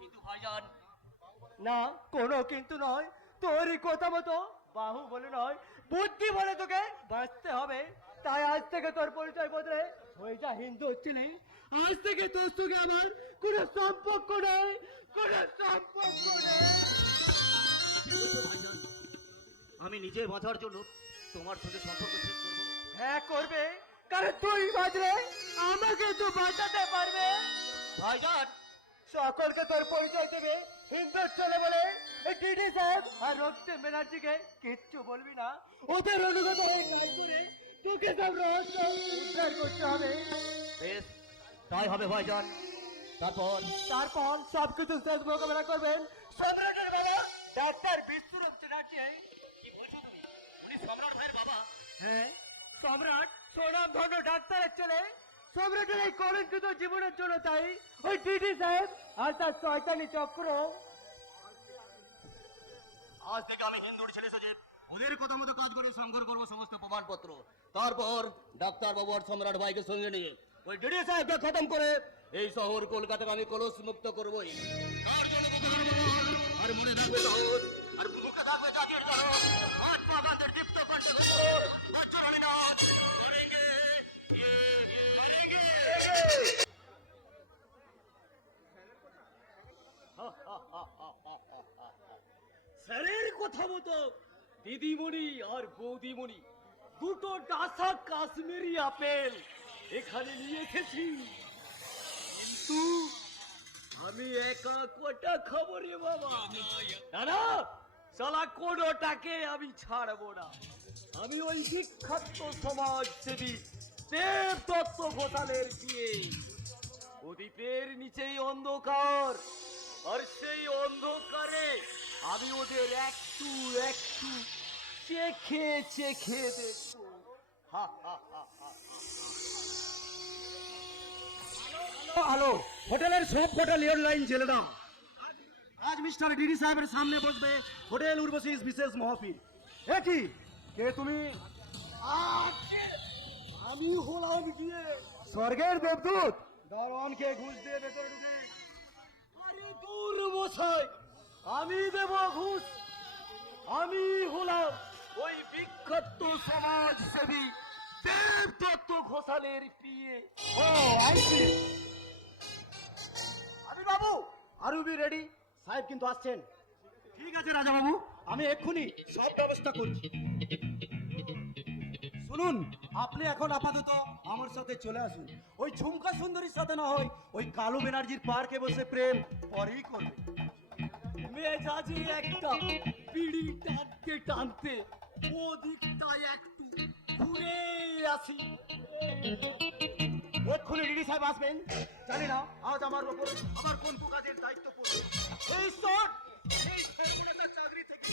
কিন্তু ভাইজান, না কোনো কিন্তু নয়, তোরই কথা মতো বাহু বলে নয় বুদ্ধি বলে তোকে বাঁচতে হবে। তাই আজ থেকে তোর পরিচয় বদলে হয়ে যা হিন্দু ছিলি। আজ থেকে তোর সঙ্গে আমার কোনো সম্পর্ক নেই, কোনো সম্পর্ক নেই। কি বলছো ভাইজান? আমি নিজে বাঁচার জন্য তোমার সঙ্গে সম্পর্ক শেষ করবো? হ্যাঁ করবে, কারণ তুই বাঁচলে আমাকে তো বাঁচাতে পারবে। ভাইজান, সকলকে তোর পরিচয় দেবে হিন্দু ছেলে বলে এই ডিডি সাহেব আর রক্তিম ব্যানার্জিকে কিচ্ছু বলবি না। ওদের অনুগত হয়ে কাজ করে তোকে সব রহস্য উদ্ধার করতে হবে। বেশ, তাই হবে ভাইজান। তারপর সবকিছু শেষ মোকাবেলা করবেন সম্রাটের বাবা ডাক্তার বিশ্বরূপ চ্যাটার্জি। কি বলছো তুমি? উনি সম্রাট ভাইয়ের বাবা? হ্যাঁ, সম্রাট সোনামধন্য ডাক্তারের ছেলে। সম্রাটের এই কলঙ্কিত জীবনের জন্য তাই ওই ডিডি সাহেব আর তার শয়তানি চক্র। আজ থেকে আমি হিন্দুর ছেলে সচিব, ওদের কথা মতো কাজ করে সংগ্রহ করবো সমস্ত প্রমাণপত্র। তারপর ডাক্তার বাবু আর সম্রাট ভাইকে সঙ্গে নিয়ে ওই ডিডি সাহেবকে খতম করে এই শহর কলকাতাকে আমি কলস মুক্ত করবোই। তার জন্য বুকে ধরবো বল, আর মনে থাকবে সাহস, আর বুকে থাকবে জাতির জনক। মহাত্মা গান্ধীর দীপ্ত কণ্ঠে ঘোষণ, বজ্র আমি নাচ করেঙ্গে, করেঙ্গে। স্যারের কথা মতো দিদিমণি আর বৌদিমণি দুটো ডাসা কাশ্মীরি আপেল এখানে নিয়ে এসেছি, কিন্তু আমি একা কটা খাবো রে বাবা? না না, শালা কোনোটাকে আমি ছাড়বো না। আমি ওই বিখ্যাত সমাজসেবী দেবদত্ত ঘোষালের বিয়ে। প্রদীপের নিচেই অন্ধকার, আর সেই অন্ধকারে আমি ওদের একটু একটু চেখে চেখে দেখবো। হা হা হা হা। হ্যালো, হোটেলের সব কটা লিওর লাইন জেলে দাও। আজ মিস্টার ডিডি সাহেবের সামনে বসবে হোটেল উর্বশী বিশেষ মহফিল। এ কি কে তুমি? আমি হলাম গিয়ে স্বর্গের দেবদূত। দারোয়ানকে ঘুষ দিয়ে ভেতরে ঢুকে। আরে দূর মশাই, আমি দেব ঘুষ? আমি হলাম ওই বিখ্যাত সমাজসেবী দেবদত্ত ঘোষালের বিয়ে। ও আইসি। আমি বাবু আর বি রেডি, সাহেব কিন্তু আসছেন। ঠিক আছে রাজা বাবু, আমি এক্ষুনি সব ব্যবস্থা করছি। শুনুন, আপনি এখন আপাতত আমার সাথে চলে আসুন। ওই ঝুমকা সুন্দরীর সাথে না হয় ওই কালু ব্যানার্জির পার্কে বসে প্রেম পরেই করবে। মেজাজি একটা বিড়ি টানতে টানতে ওদিকটায় একটু ঘুরে আসি। এক্ষুনি ডিডি সাহেব আসবেন। জানি না আজ আমার উপর আবার কোন কাজের দায়িত্ব পড়বে। এই শট, এই সর্বনাশার চাকরি থেকে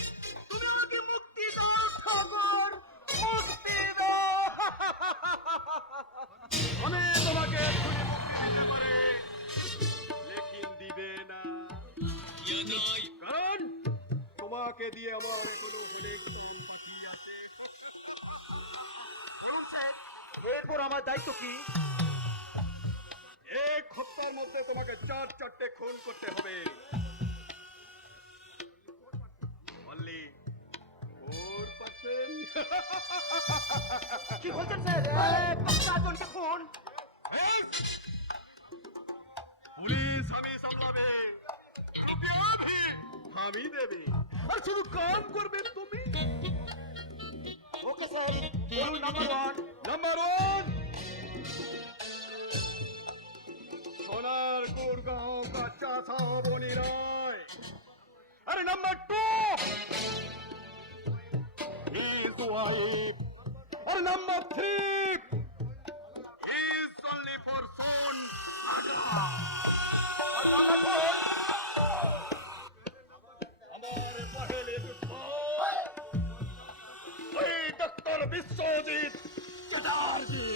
তুমি আমাকে মুক্তি দাও ঠাকুর, মুক্তি দাও। আমি তোমাকে এক্ষুনি মুক্তি দিতে পারে, লেকিন দিবে না। কারণ তোমাকে দিয়ে আমার এখনো অনেক দম বাকি আছে। বলুন স্যার, এরপর আমার দায়িত্ব কি? এক হপ্তার মধ্যে তোমাকে 4 খুন করতে হবে। অনলি 4%। কি বলছেন স্যার? 4 খুন? পুলিশ আমি সামলাবে, রুপিয়া ভি আমি দেবে, আর শুধু কাম করবে তুমি। ওকে স্যার, বলুন নাম্বার 1। নাম্বার 1, सोनार गुड़गांव का चाचा बोनी राय। अरे नंबर 2, he's white. और number 3, he's only for son. और नंबर 4, हमारे पहले डॉक्टर विश्वजीत चटर्जी।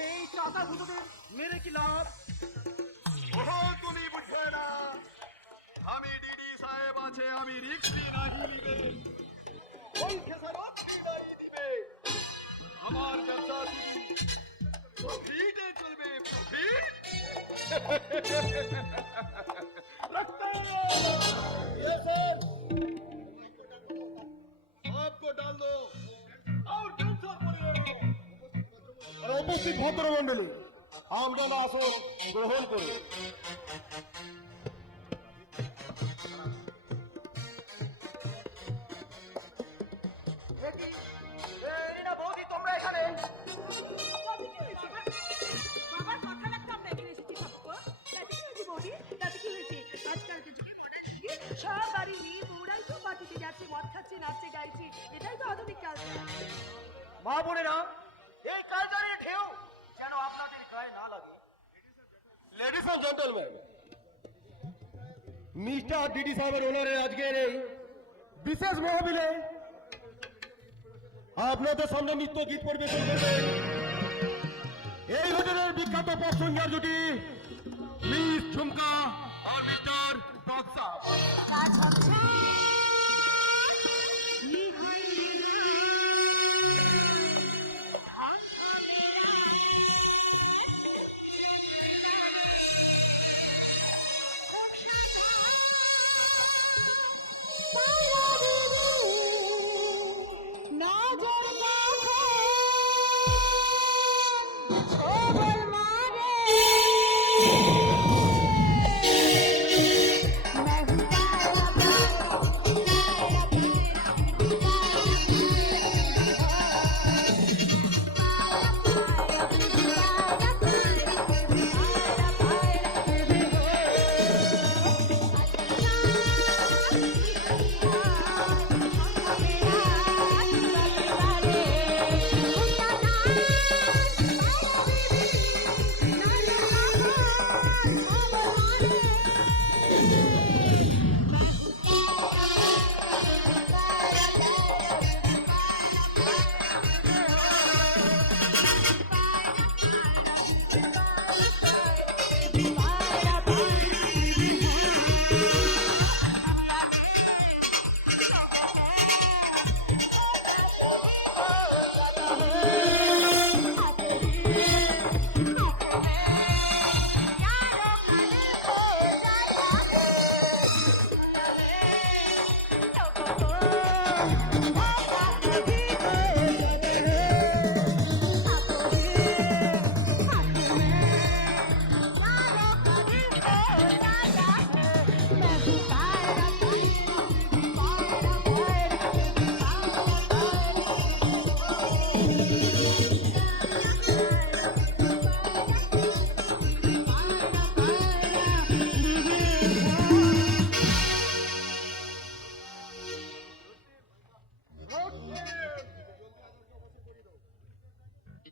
এই চাচা দুটোকে মেরে কি লাভ? তুমি বুঝবে না, আমি ডিডি সাহেব আছে, আমি রিক্সি নাহি নিবে, ওই খেসারত নাই দিবে, আমার ব্যবসা শুধু প্রফিটে চলবে, প্রফিট। रखता ये सर, आपको डाल दो और ट्रांसफर करो। উপস্থিত ভদ্রমণ্ডলী, আমরা আসো গ্রহণ করো। বৌদি তোমরা এখানে? বাবার কথা রাখতে আমরা এখানে এসেছি ভাববো। তাতে কি হয়েছে বৌদি? তাতে কি হয়েছে? আজকালকার যুগে মডার্ন যুগে সব বাড়ি মেয়ে বউরাই তো পার্টিতে যাচ্ছে, মদ খাচ্ছে, নাচছে, গাইছে। এটাই তো আধুনিক কালচার। মা বোনেরা, এই কালচারের ঢেউ যেন আপনাদের গায়ে না লাগে। Ladies and gentleman, mister DD সাহেবের ওনারের আজকের এই বিশেষ মহাবিলে আপনাদের সামনে নৃত্য গীত পরিবেশন করবেন এই হোটেলের বিখ্যাত পপ সিঙ্গার জুটি মিস ঝুমকা আর মিস্টার বাদশা।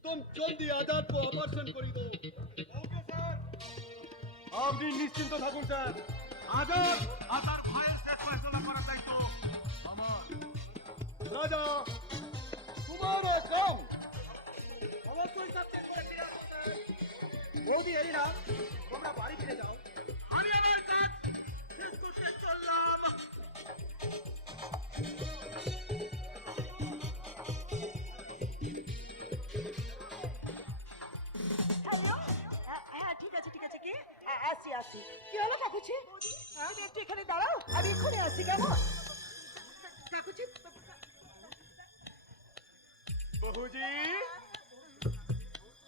तुम जल्दी आजाद को ऑपरेशन करी दो। Okay sir. আপনি নিশ্চিন্ত থাকুন স্যার, আজাদ আর তার ভাইয়ের শেষ ফয়সালা করার দায়িত্ব আমার। রাজা তোমার কম অবশ্যই সাবজেক্ট করে ফিরে আসো স্যার। বৌদি এই না, তোমরা বাড়ি ফিরে যাও। আমি আমার কাজ শেষ করতে চললাম। হ্যালো? হ্যাঁ ঠিক আছে ঠিক আছে। কি আসি আসি। কি হলো কাকুচি? আমি একটু এখানে দাঁড়াও, আমি এক্ষুনি আসি। কেমন কাকুচি? बहू जी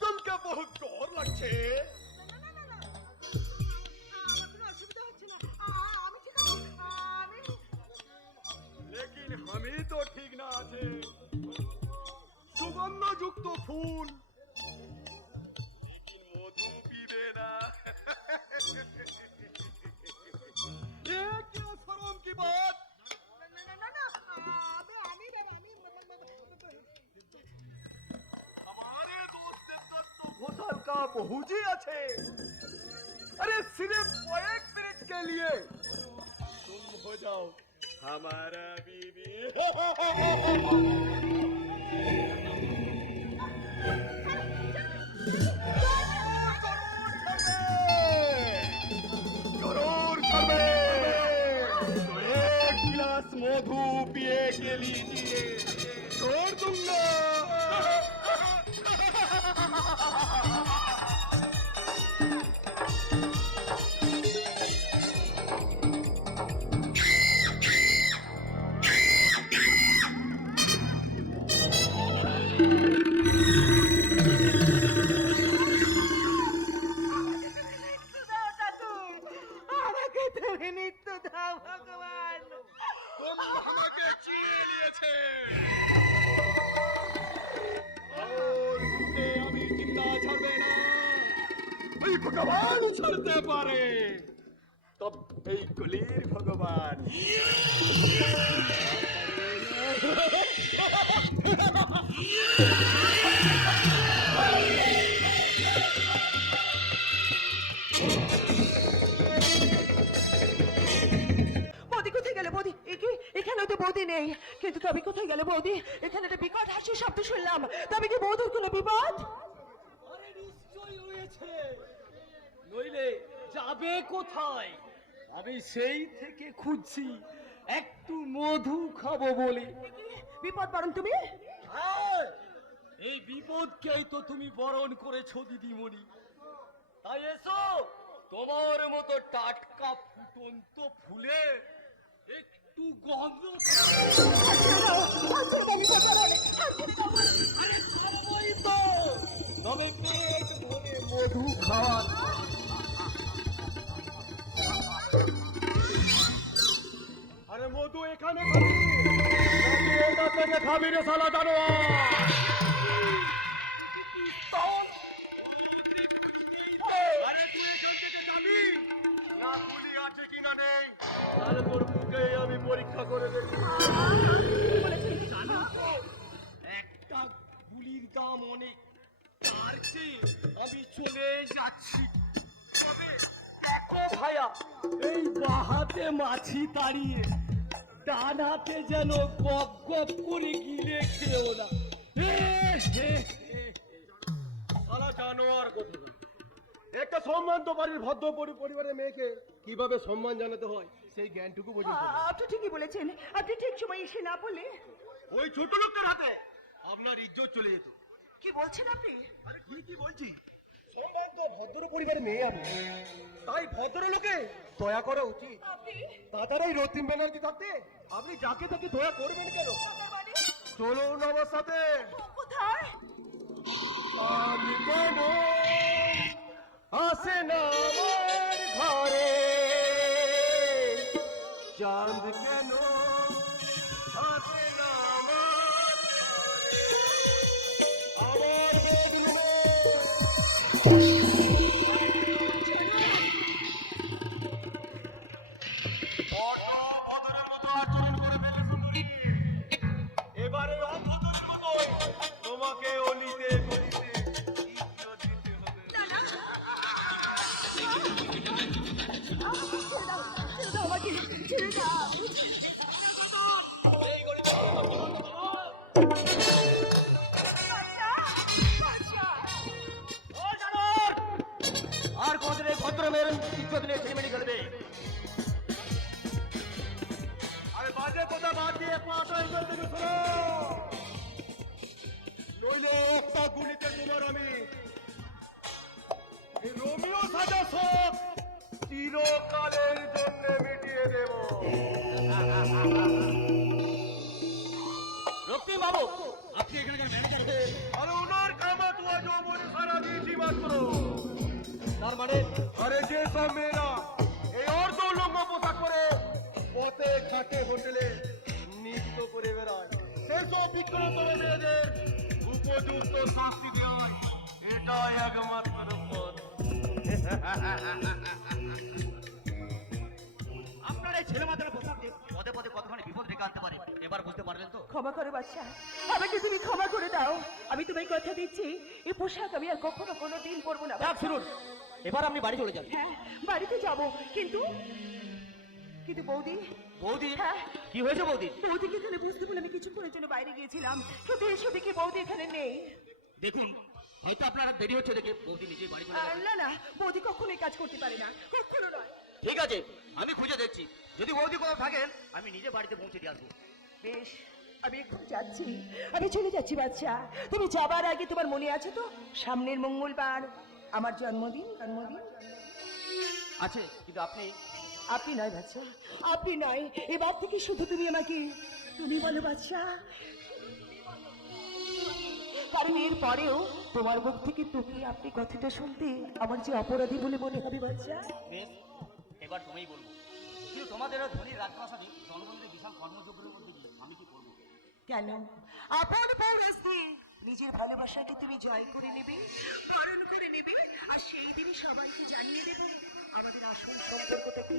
तुमको बहुत डर लगছে। আমার কোনো অসুবিধা হচ্ছে না, আমি ঠিক আছি। लेकिन हम ही तो ठीक ना আছে। সুগন্ধযুক্ত ফুল लेकिन মধু পিবে না। ये क्या शर्म की बात। हमारे दोस्त तो घोषाल का बहू जी আছে। अरे सिर्फ एक मिनट के लिए तुम हो जाओ हमारा बीवी। गिलास मधु पिए के लीजिए, छोड़ दूंगा। আমাকে তুমি নিত্য দাও ভগবান। तुम আমাকে চিয়ে নিয়েছে और तुझे আমি জিন্দা ছাড়বে না। ওই ভগবান ছাড়তে পারে, তব এই কলির ভগবান। বৌদি কোথায় গেলে বৌদি? এখানে তো বৌদি নেই, কিন্তু তবে কোথায় গেলে বৌদি? এখানে একটা বিকট হাসির শব্দ শুনলাম, তবে কি বৌদির কোনো বিপদ? আরে নিশ্চয়ই হয়েছে, নইলে যাবে কোথায়? আমি সেই থেকে খুঁজছি একটু মধু খাবো বলে। বিপদ বরং তুমি? হ্যাঁ, এই বিপদকেই তো তুমি বরণ করেছো দিদিমণি। তাই এসো, তোমার মতো টাটকা ফুটন্ত ফুলে একটু গন্ধ খাওয়াই তো, তবে পেট ভরে মধু খাওয়ান। আরে মধু এখানে খাবি নাকি এটা থেকে খাবি রে শালা জানোয়ার? আরে তুই এখান থেকে যাবি না, গুলি আছে কিনা নেই তাহলে তোর মুখে আমি পরীক্ষা করে দেখি। জানো তো, একটা গুলির দাম অনেক, তার চেয়ে আমি চলে যাচ্ছি। তবে দেখো ভাইয়া, এই বাহাতে মাছি তাড়িয়ে ডান হাতে যেন গপ গপ করে গিলে খেও না। শালা জানোয়ার কোথায়? একটা সম্মানিত বাড়ির ভদ্র পরিবারের মেয়েকে কিভাবে সম্মান জানাতে হয় সেই জ্ঞানটুকু বোঝেন না। আপনি ঠিকই বলেছেন, আপনি ঠিক সময় এসে না বলে। ওই ছোট লোকটার হাতে আপনার ইজ্জত চলে যেত। কি বলছেন আপনি? আরে কি বলছি, সম্মানিত ভদ্র পরিবারের মেয়ে আমি, তাই ভদ্র লোকে দয়া করা উচিত। তাছাড়া এই রতিম ব্যানার্জি থাকতে আপনি যাকে তাকে দয়া করবেন কেন? চলুন আমার সাথে। কোথায়? আমি কেন আসে না আমার ঘরে, চাঁদ কেন আসে না আমার বেডরুমে। ভদ্রের মতো আচরণ করে ফেলে সুন্দরী, এবারে অভদ্রের মতোই তোমাকে অলিতে গলিতে ইজ্জত দিতে হবে। আর কতদিন এই ভদ্র মেয়ের ইজ্জত নিয়ে ছেলেমেয়ে খেলবে? আরে বাজে কথা বাদ দিয়ে পাটা এখান থেকে শোনো, নইলে একটা গুলিতে তোমার আমি এই রোমিও সাজা সব চিরকালের জন্য মিটিয়ে দেব। রক্তিম বাবু, আপনি এখানকার ম্যানেজার হয়ে আরে ওনার কামাতুয়া যৌবনে সারা দিয়েছি মাত্র। তার মানে আরে যে সব মেয়েরা এই অর্ধ উলঙ্গ পোশাক করে পথে ঘাটে হোটেলে নৃত্য করে বেড়ায়, সেসব বিক্রতর মেয়েদের উপযুক্ত শাস্তি দেওয়ার এটাই একমাত্র পথ। আপনার এই ছেলে মাতার পোশাক দিয়ে পদে পদে কতখানি বিপদ রেখে আনতে পারে, এবার বুঝতে পারলেন তো? ক্ষমা করে বাচ্চা, আমাকে তুমি ক্ষমা করে দাও। আমি তোমায় কথা দিচ্ছি, এই পোশাক আমি আর কখনো কোনো দিন পরবো না। যাক শুনুন, এবার আপনি বাড়ি চলে যান। হ্যাঁ, বাড়িতে যাব, কিন্তু কিন্তু বৌদি। বৌদি? হ্যাঁ, কি হয়েছে বৌদি? বৌদিকে এখানে বুঝতে বলে আমি কিছুক্ষণের জন্য বাইরে গিয়েছিলাম, কিন্তু এসে দেখি বৌদি এখানে নেই। দেখুন, হয়তো আপনার দেরি হচ্ছে দেখে বৌদি নিজেই বাড়ি চলে যাবে। না না, বৌদি কখনোই কাজ করতে পারে না, কখনো নয়। ঠিক আছে, আমি খুঁজে দেখছি। যদি বৌদি কোথাও থাকেন আমি নিজে বাড়িতে পৌঁছে দিয়ে আসবো। বেশ, আমি এখন যাচ্ছি, আমি চলে যাচ্ছি বাচ্চা। তুমি যাবার আগে তোমার মনে আছে তো সামনের মঙ্গলবার আমার জন্মদিন? আছে, কিন্তু আপনি নয় বাচ্চা, আপনি নয়, এবার থেকে শুধু তুমি আমাকে তুমি বলো বাচ্চা। কারণ এর পরেও তোমার মুখ থেকে তুমি আপনি কথাটা শুনতে আমার যে অপরাধী বলে মনে হবে বাচ্চা। বেশ, এবার তুমিই বলবো। কিন্তু তোমাদেরও ধনীর রাজপ্রাসাদে জনগণের বিশাল কর্মযোগের মধ্যে দিয়ে আমি কি করবো? কেন আপন পৌরস্তি নিজের ভালোবাসাকে তুমি জয় করে নেবে, বরণ করে নেবে, আর সেই দিনই সবাইকে জানিয়ে দেব আমাদের আসল সম্পর্কটা কি।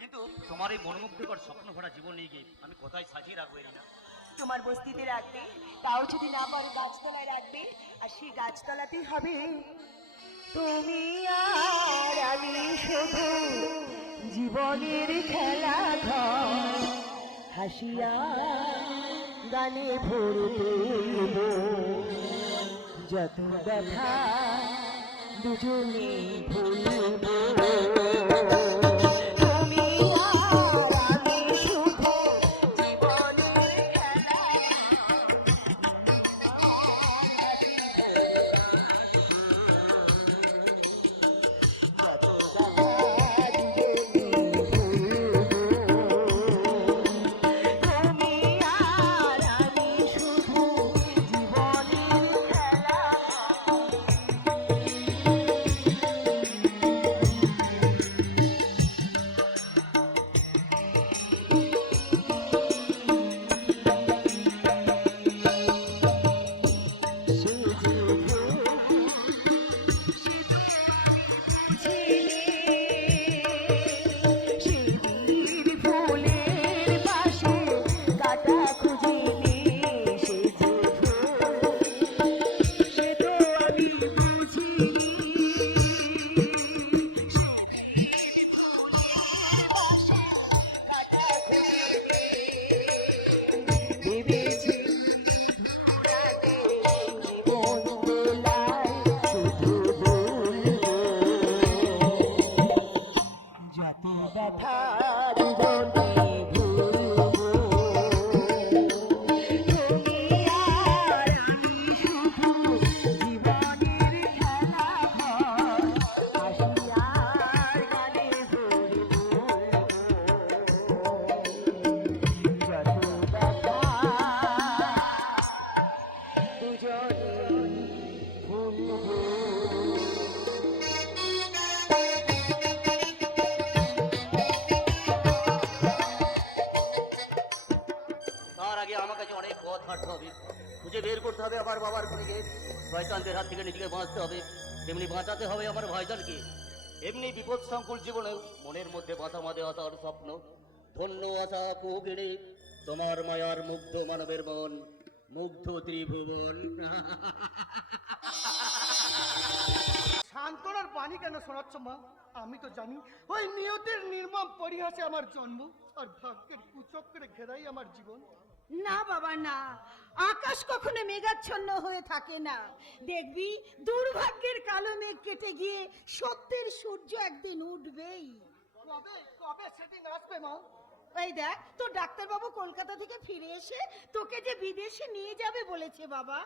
কিন্তু তোমার এই মনোমুগ্ধকর স্বপ্ন ভরা জীবন নিয়ে গিয়ে আমি কোথায় সাজিয়ে রাখবো এরিনা? তোমার বস্তিতে রাখবে, তাও যদি না পারো গাছতলায় রাখবে, আর সেই গাছতলাতেই হবে তুমি আর আমি, শুধু জীবনের খেলা ঘর, হাসিয়া গানে ভরে তুলব যত ব্যথা দুজনে ভুলব। তুমি আর আমি শুধু জীবনের খেলা তার আগে আমার কাছে অনেক পথ হাঁটতে হবে, খুঁজে বের করতে হবে আমার বাবার খুনিকে। শয়তানদের হাত থেকে নিজেকে বাঁচতে হবে, তেমনি বাঁচাতে হবে আমার ভাইজানকে। এমনি বিপদ সংকুল জীবনেও মনের মধ্যে বাঁধা মাঝে আসার স্বপ্ন, ধন্য আশা কোকিলে তোমার মায়ার মুগ্ধ মানবের মন, মুগ্ধ ত্রিভুবন। সান্ত্বনার বাণী কেন শোনাচ্ছ মা? আমি তো জানি ওই নিয়তির নির্মম পরিহাসে আমার জন্ম, আর ভাগ্যের কুচক্রে ঘেরাই আমার জীবন। না বাবা না, আকাশ কখনো মেঘাচ্ছন্ন হয়ে থাকে না। দেখবি দুর্ভাগ্যের কালো মেঘ কেটে গিয়ে সত্যের সূর্য একদিন উঠবেই। কবে কবে সেদিন আসবে মা? এই দেখ, তোর ডাক্তারবাবু কলকাতা থেকে ফিরে এসে তোকে যে বিদেশে নিয়ে যাবে বলেছে বাবা।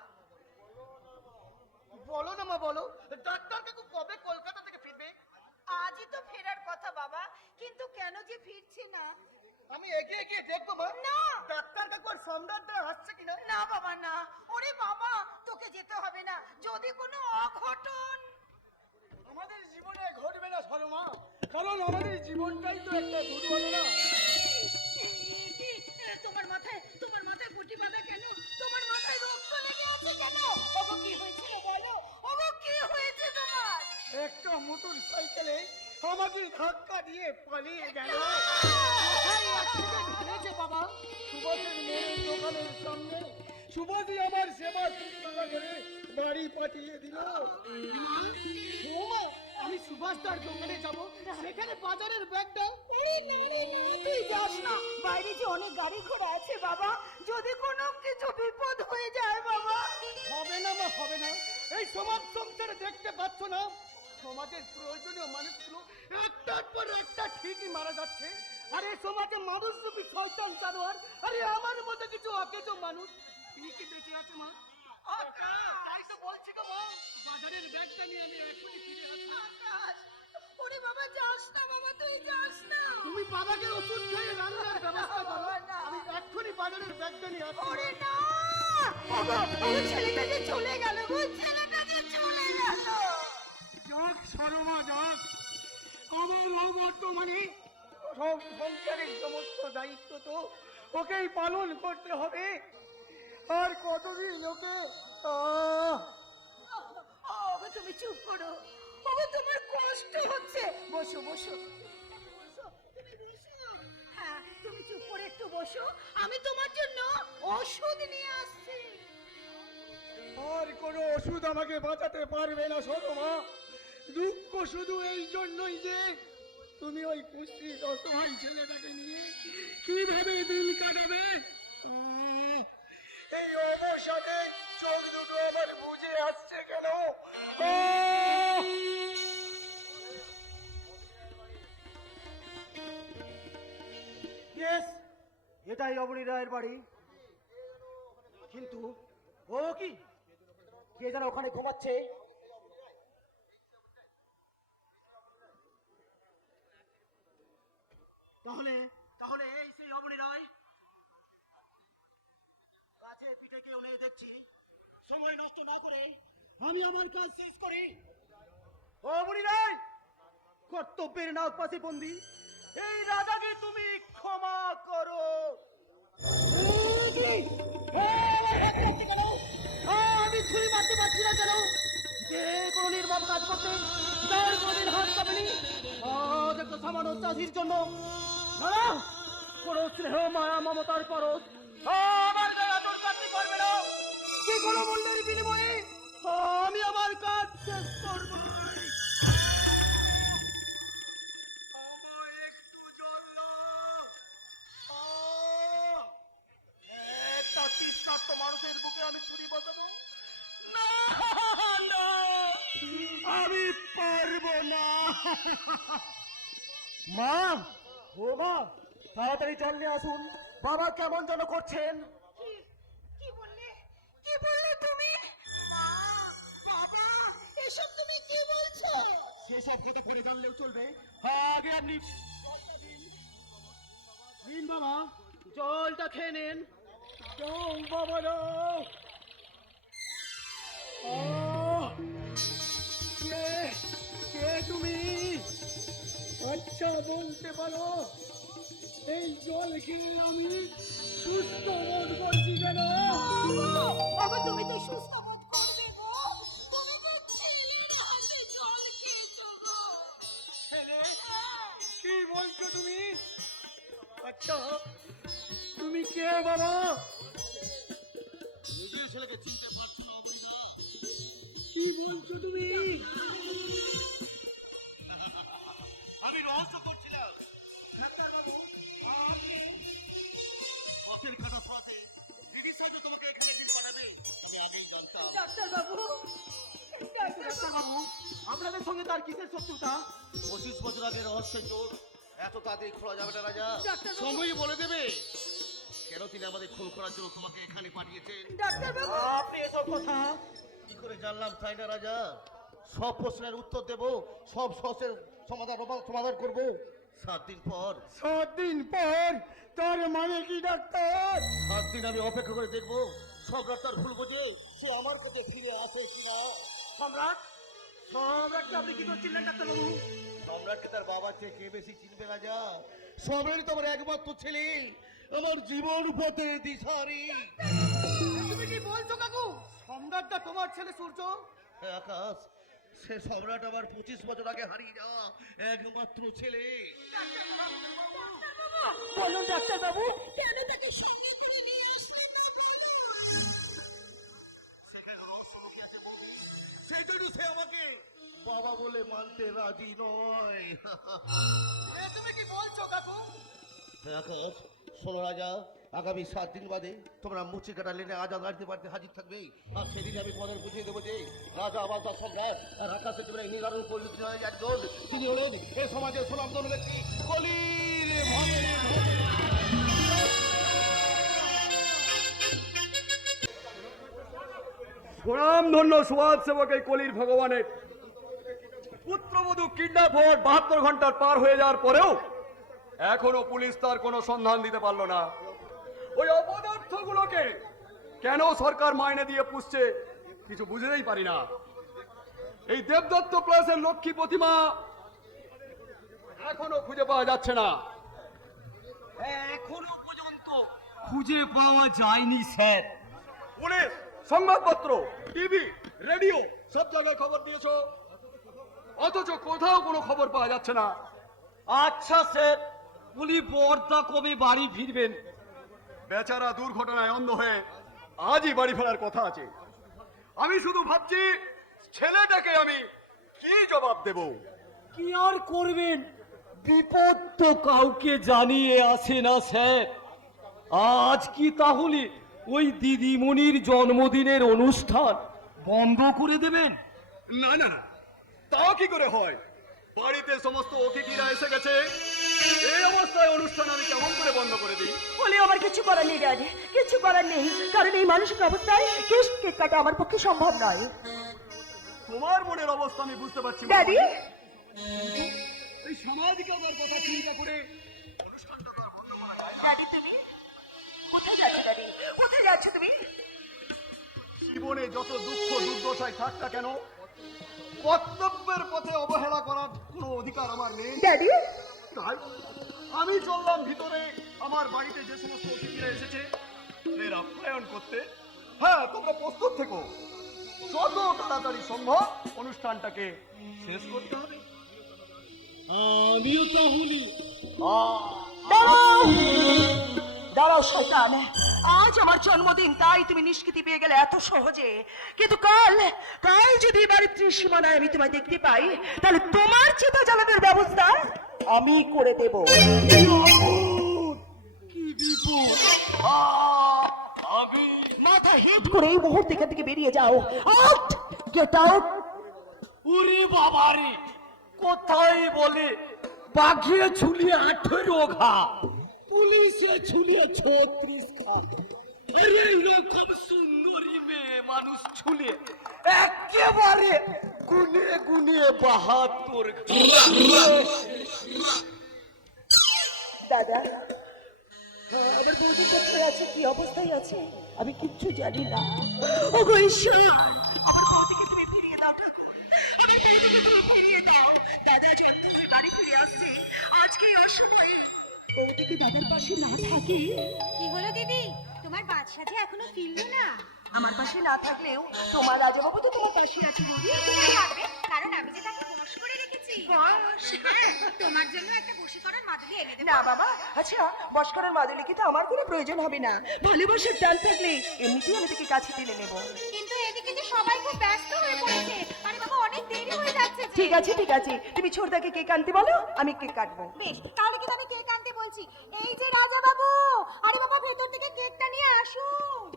বলো না মা, বলো ডাক্তার কাকু কবে কলকাতা থেকে ফিরবে? আজই তো ফেরার কথা বাবা, কিন্তু কেন যে ফিরছে না। আমি এগিয়ে গিয়ে দেখবো মা। না। ডাক্তার কাকু আর সম্রাটরা আসছে কিনা। না বাবা না, ওরে বাবা তোকে যেতে হবে না, যদি কোনো অঘটন আমাদের জীবনে ঘটবে না সরমা, কারণ আমাদের জীবনটাই তো একটা দুর্ঘটনা। তোমার মাথায় পুঁটি বাঁধা কেন? তোমার মাথায় রক্ত লেগে আছে কেন? ওগো কি হয়েছিল বলো, ওগো কি হয়েছে তোমার? একটা মোটর সাইকেলে আমাকে ধাক্কা দিয়ে পালিয়ে গেল। হয়েছে বাবা, সুভাষের মেয়ের দোকানের সামনে। সুভাষই আমার সেবা শুশ্রূষা করে বাড়ি পাঠিয়ে দিল। বৌমা, আমি সুভাষদার দোকানে যাব, সেখানে বাজারের ব্যাগটা। তুই যাস না, বাইরে যে অনেক গাড়ি ঘোড়া আছে বাবা, যদি কোনো কিছু বিপদ হয়ে যায় বাবা। হবে না মা, হবে না। এই সমাজ সংসারে দেখতে পাচ্ছ না সমাজের প্রয়োজনীয় মানুষগুলো একটার পর একটা ঠিকই মারা যাচ্ছে। আর এই সমাজে মানুষ রূপী শয়তান জানোয়ার, আরে আমার মতো কিছু অকেজো মানুষ ঠিকই বেঁচে আছে মা। তাই তো বলছি গো মা, বাজারের ব্যাগটা নিয়ে আমি এখনই ফিরে আসি। আকাশ, ওরে বাবা যাস না বাবা, তুই যাস না। তুমি বাবাকে ওষুধ খেয়ে রান্নার ব্যবস্থা করো, বাবা, না। আমি এক্ষুনি বাজারের ব্যাগটা নিয়ে আসছি। ওরে না, ওই ছেলেটা যে চলে গেল গো, ছেলেটা যে চলে গেল। যাক সরমা যাক, আমার অবর্তমানে সব সংসারের সমস্ত দায়িত্ব তো ওকেই পালন করতে হবে। আর কতদিন ওকে ওগো তুমি চুপ করো, ওগো তোমার কষ্ট হচ্ছে। বসো বসো বসো, তুমি বসো। হ্যাঁ তুমি চুপ করে একটু বসো, আমি তোমার জন্য ওষুধ নিয়ে আসছি। আর কোনো ওষুধ আমাকে বাঁচাতে পারবে না সরমা। দুঃখ শুধু এই জন্যই যে তুমি ওই কুষ্ঠিত অসহায় ছেলেটাকে নিয়ে কিভাবে দিন কাটাবে। এই অবসাদে চোখ দুটো আমার বুঝে আসছে কেন? এটাই অবনী রায়ের বাড়ি, কিন্তু ও কি কে যেন ওখানে ঘুমাচ্ছে। তাহলে তাহলে এই সেই অবনী রায়। কাছে পিঠে কেউ নেই দেখছি, সময় নষ্ট না করে আমি আমার কাজ শেষ করি। অবনী রায়, কর্তব্যের নাক পাশে বন্দি এই রাজাকে তুমি ক্ষমা করো। আমি ছুরি মারতে পারছি না কেন? যে কোনো নির্মম কাজ করতে তার কোনদিন হাত কাঁপেনি। আজ একটা সামান্য চাষির জন্য না কোনো স্নেহ মায়া মমতার পরশ আমার গায়ে আঁচড় কাটতে পারবে না। যে কোনো মূল্যের বিনিময়ে আমি আমার কাজ শেষ করবো। একটু জল একটা তৃষ্ণার্ত মানুষের বুকে আমি ছুরি বসাবো না, না, আমি পারবো না। মা, ও মা, তাড়াতাড়ি জল নিয়ে আসুন। বাবা কেমন যেন করছেন। কি বললে, কি বললে তুমি? মা, বাবা, এসব তুমি কি বলছো? সেসব কথা পরে জানলেও চলবে, আগে আপনি নিন বাবা, জলটা খেয়ে নেন। যাও বাবা যাও। কে কে তুমি? আচ্ছা বলতে পারো, এই জল খেয়ে আমি সুস্থ বোধ করছি কেন? বাবা তুমি তো সুস্থ বোধ করবে গো, তুমি তো ছেলের হাতে জল খেয়েছো গো। ছেলে? কি বলছো তুমি? আচ্ছা তুমি কে বাবা? নিজের ছেলেকে চিনতে পারছো না অবনী দা? কি বলছো তুমি? আমি রহস্য করছিলাম। ডাক্তারবাবু, পথের খাতা শোয়াতে দিদির সাথে তোমাকে এখানে এসে পাঠাবে আমি আগেই জানতাম। ডাক্তার বাবু, ডাক্তারবাবু, আপনাদের সঙ্গে তার কিসের শত্রুতা? 25 বছর আগে রহস্যের জোর এত তাড়াতাড়ি খোলা যাবে না রাজা। ডাক্তারবাবু। সময়ই বলে দেবে কেন তিনি আমাদের খুন করার জন্য তোমাকে এখানে পাঠিয়েছেন। ডাক্তার বাবু, আপনি এসব কথা কি করে জানলাম তাই না রাজা? সব প্রশ্নের উত্তর দেব, সব সমস্যার সমাধান করব 7 দিন পর। 7 দিন পর? তার মানে কি ডাক্তার? 7 দিন আমি অপেক্ষা করে দেখবো সম্রাট তার ভুল বোঝে সে আমার কাছে ফিরে আসে কিনা। সম্রাট? সম্রাটকে আপনি কি করছিলেন ডাক্তারবাবু? সম্রাটকে তার বাবার চেয়ে কে বেশি চিনবে রাজা? সম্রাট তো আমার একমাত্র ছেলে, আমার জীবন পথে দিশারি। তুমি কি বলছো কাকু? সম্রাটটা তোমার ছেলে সূর্য? হ্যাঁ আকাশ, সে সম্রাট আমার 25 বছর আগে হারিয়ে যাওয়া একমাত্র ছেলে। বলুন ডাক্তার বাবু, কেন তাকে সঙ্গে করে নিয়ে আসলেন না বলুন? সেখানে রহস্য লুকিয়ে আছে বৌদি, সেই জন্য সে আমাকে বাবা বলে মানতে রাজি নয়। তুমি কি বলছো কাকু? হ্যাঁ আকাশ, শোনো রাজা, আগামী 7 দিন বাদে তোমরা মুচি কাটা লেনে আজাদ গাড়িতে বাড়িতে হাজির থাকবে। আর সেদিন আমি তোমাদের বুঝিয়ে দেবো যে রাজা আবার দশ সম্রাট আর আকাশে তোমরা নিরারণ পরিণত হয়ে একজন তিনি হলেন এই সমাজের সুনামধন্য ব্যক্তি কলির ভগের প্রণাম ধন্য সমাজ সেবক এই কলির ভগবানের পুত্রবধূ কিডন্যাপ হওয়ার 72 ঘন্টার পার হয়ে যাওয়ার পরেও এখনো পুলিশ তার কোনো সন্ধান দিতে পারলো না। ওই অপদার্থগুলোকে কেন সরকার মাইনে দিয়ে পুষছে কিছু বুঝতেই পারি না। এই দেবদত্ত প্লাসের লক্ষ্মী প্রতিমা এখনো খুঁজে পাওয়া যাচ্ছে না। এখনো পর্যন্ত খুঁজে পাওয়া যায়নি স্যার। পুলিশ, সংবাদপত্র, টিভি, রেডিও সব জায়গায় খবর দিয়েছো, অথচ কোথাও কোনো খবর পাওয়া যাচ্ছে না। আচ্ছা স্যার, বলি বর্দা কবে বাড়ি ফিরবেন? বেচারা দুর্ঘটনায় অন্ধ হয়ে আজই বাড়ি ফেরার কথা আছে। আমি শুধু ভাবছি ছেলেটাকে আমি কি জবাব দেব। কি আর করবেন, বিপদ তো কাউকে জানিয়ে আসে না স্যার। আজ কি তাহলে ওই দিদিমণির জন্মদিনের অনুষ্ঠান বন্ধ করে দেবেন? না না না, তাও কি করে হয়? বাড়িতে সমস্ত অতিথিরা এসে গেছে, এই অবস্থায় অনুষ্ঠান আমি কেমন করে বন্ধ করে দিই? বলে আমার কিছু করার নেই ড্যাডি, কিছু করার নেই, কারণ এই মানসিক অবস্থায় কেক কাটা আমার পক্ষে সম্ভব নয়। তোমার মনের অবস্থা আমি বুঝতে পারছি ড্যাডি, এই সামাজিকতার কথা চিন্তা করে অনুষ্ঠানটা তো আর বন্ধ করা যায় না। ড্যাডি তুমি কোথায় যাচ্ছ? ড্যাডি কোথায় যাচ্ছ তুমি? জীবনে যত দুঃখ দুর্দশায় থাক না কেন, কর্তব্যের পথে অবহেলা করার কোনো অধিকার আমার নেই। ড্যাডি, তাই আমি চললাম ভিতরে আমার বাড়িতে যে সমস্ত অতিথিরা এসেছে এর আপ্যায়ন করতে। হ্যাঁ, তোমরা প্রস্তুত থেকো, যত তাড়াতাড়ি সম্ভব অনুষ্ঠানটাকে শেষ করতে হবে। আমিও তাহলে দাঁড়াও শয়তান, আজ আমার জন্মদিন, তাই তুমি নিষ্কৃতি পেয়ে গেলে এত সহজে। কিন্তু কাল যদি বাড়ির ত্রিসীমানায় আমি তোমায় দেখতে পাই, তাহলে তোমার চিতা জ্বালানোর ব্যবস্থা আমি করে দেব। কি বিপদ! আমি মাথা হিট করে এই মুহূর্তে এখান থেকে বেরিয়ে যাও। Out, get out. ওরে বাবারে, কোথায় বলে বাঘে ঝুলিয়ে 18 ঘা, পুলিশে ঝুলিয়ে 36 ঘা। আরে এরকম সুন্দরী মেয়ে মানুষ ঝুলিয়ে একেবারে গুনে গুনে 72 ঘা। দাদা, আমার বৌদি কোথায় আছে, কি অবস্থায় আছে আমি কিচ্ছু জানি না। ওগো ঈশ্বর, আমার বৌদিকে তুমি ফিরিয়ে দাও, আমার বৌদিকে তুমি ফিরিয়ে দাও। দাদা যখন বাড়ি ফিরে আসছে আজকে অসময়ে, বৌদিকে দাদার পাশে না থাকে। কি হলো দিদি, তোমার বাদশা যে এখনো ফিরলো না? আমার পাশে না থাকলেও তোমার রাজাবাবু তো তোমার পাশে আছে বৌদি। থাকবে, কারণ আমি যে তাকে বশ করে রেখেছি। হ্যাঁ, তোমার জন্য একটা বশীকরণ মাদুলি এনে দেবো। না বাবা, আচ্ছা বস্করের মাদুলি কি তো আমার কোনো প্রয়োজন হবে না। ভালোবাসার টান থাকলে এমনিতেই আমি তোকে কাছে টেনে নেব। কিন্তু এদিকে যে সবাই খুব ব্যস্ত হয়ে পড়েছে। আরে বাবা, অনেক দেরি হয়ে যাচ্ছে যে। ঠিক আছে ঠিক আছে, তুমি ছোটদাকে কেক আনতে বলো, আমি কেক কাটবো। বেশ, তাহলে কিন্তু আমি কেক আনতে বলছি। এই যে রাজা বাবু, আরে বাবা ভেতর থেকে কেকটা নিয়ে আসুন।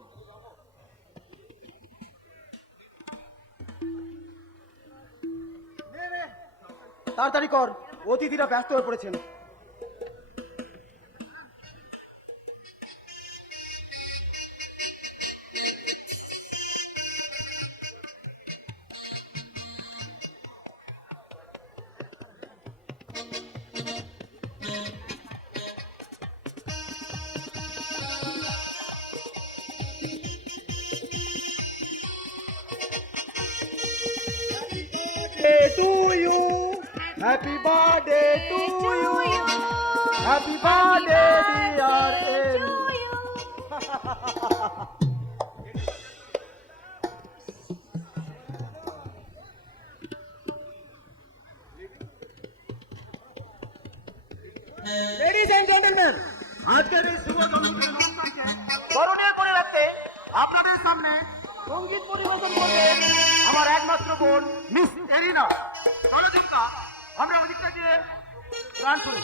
তাড়াতাড়ি কর, অতিথিরা ব্যস্ত হয়ে পড়েছেন। Happy birthday to you. Happy birthday dear Amy. Ladies and gentlemen, আজকের এই শুভ জন্মদিনের অনুষ্ঠানকে স্মরণীয় করে রাখতে আপনাদের সামনে সঙ্গীত পরিবেশন করবেন আমার একমাত্র বোন মিস এরিনা। চলো ঝুমকা, আমরা ওদিকটা গিয়ে গান শুনি।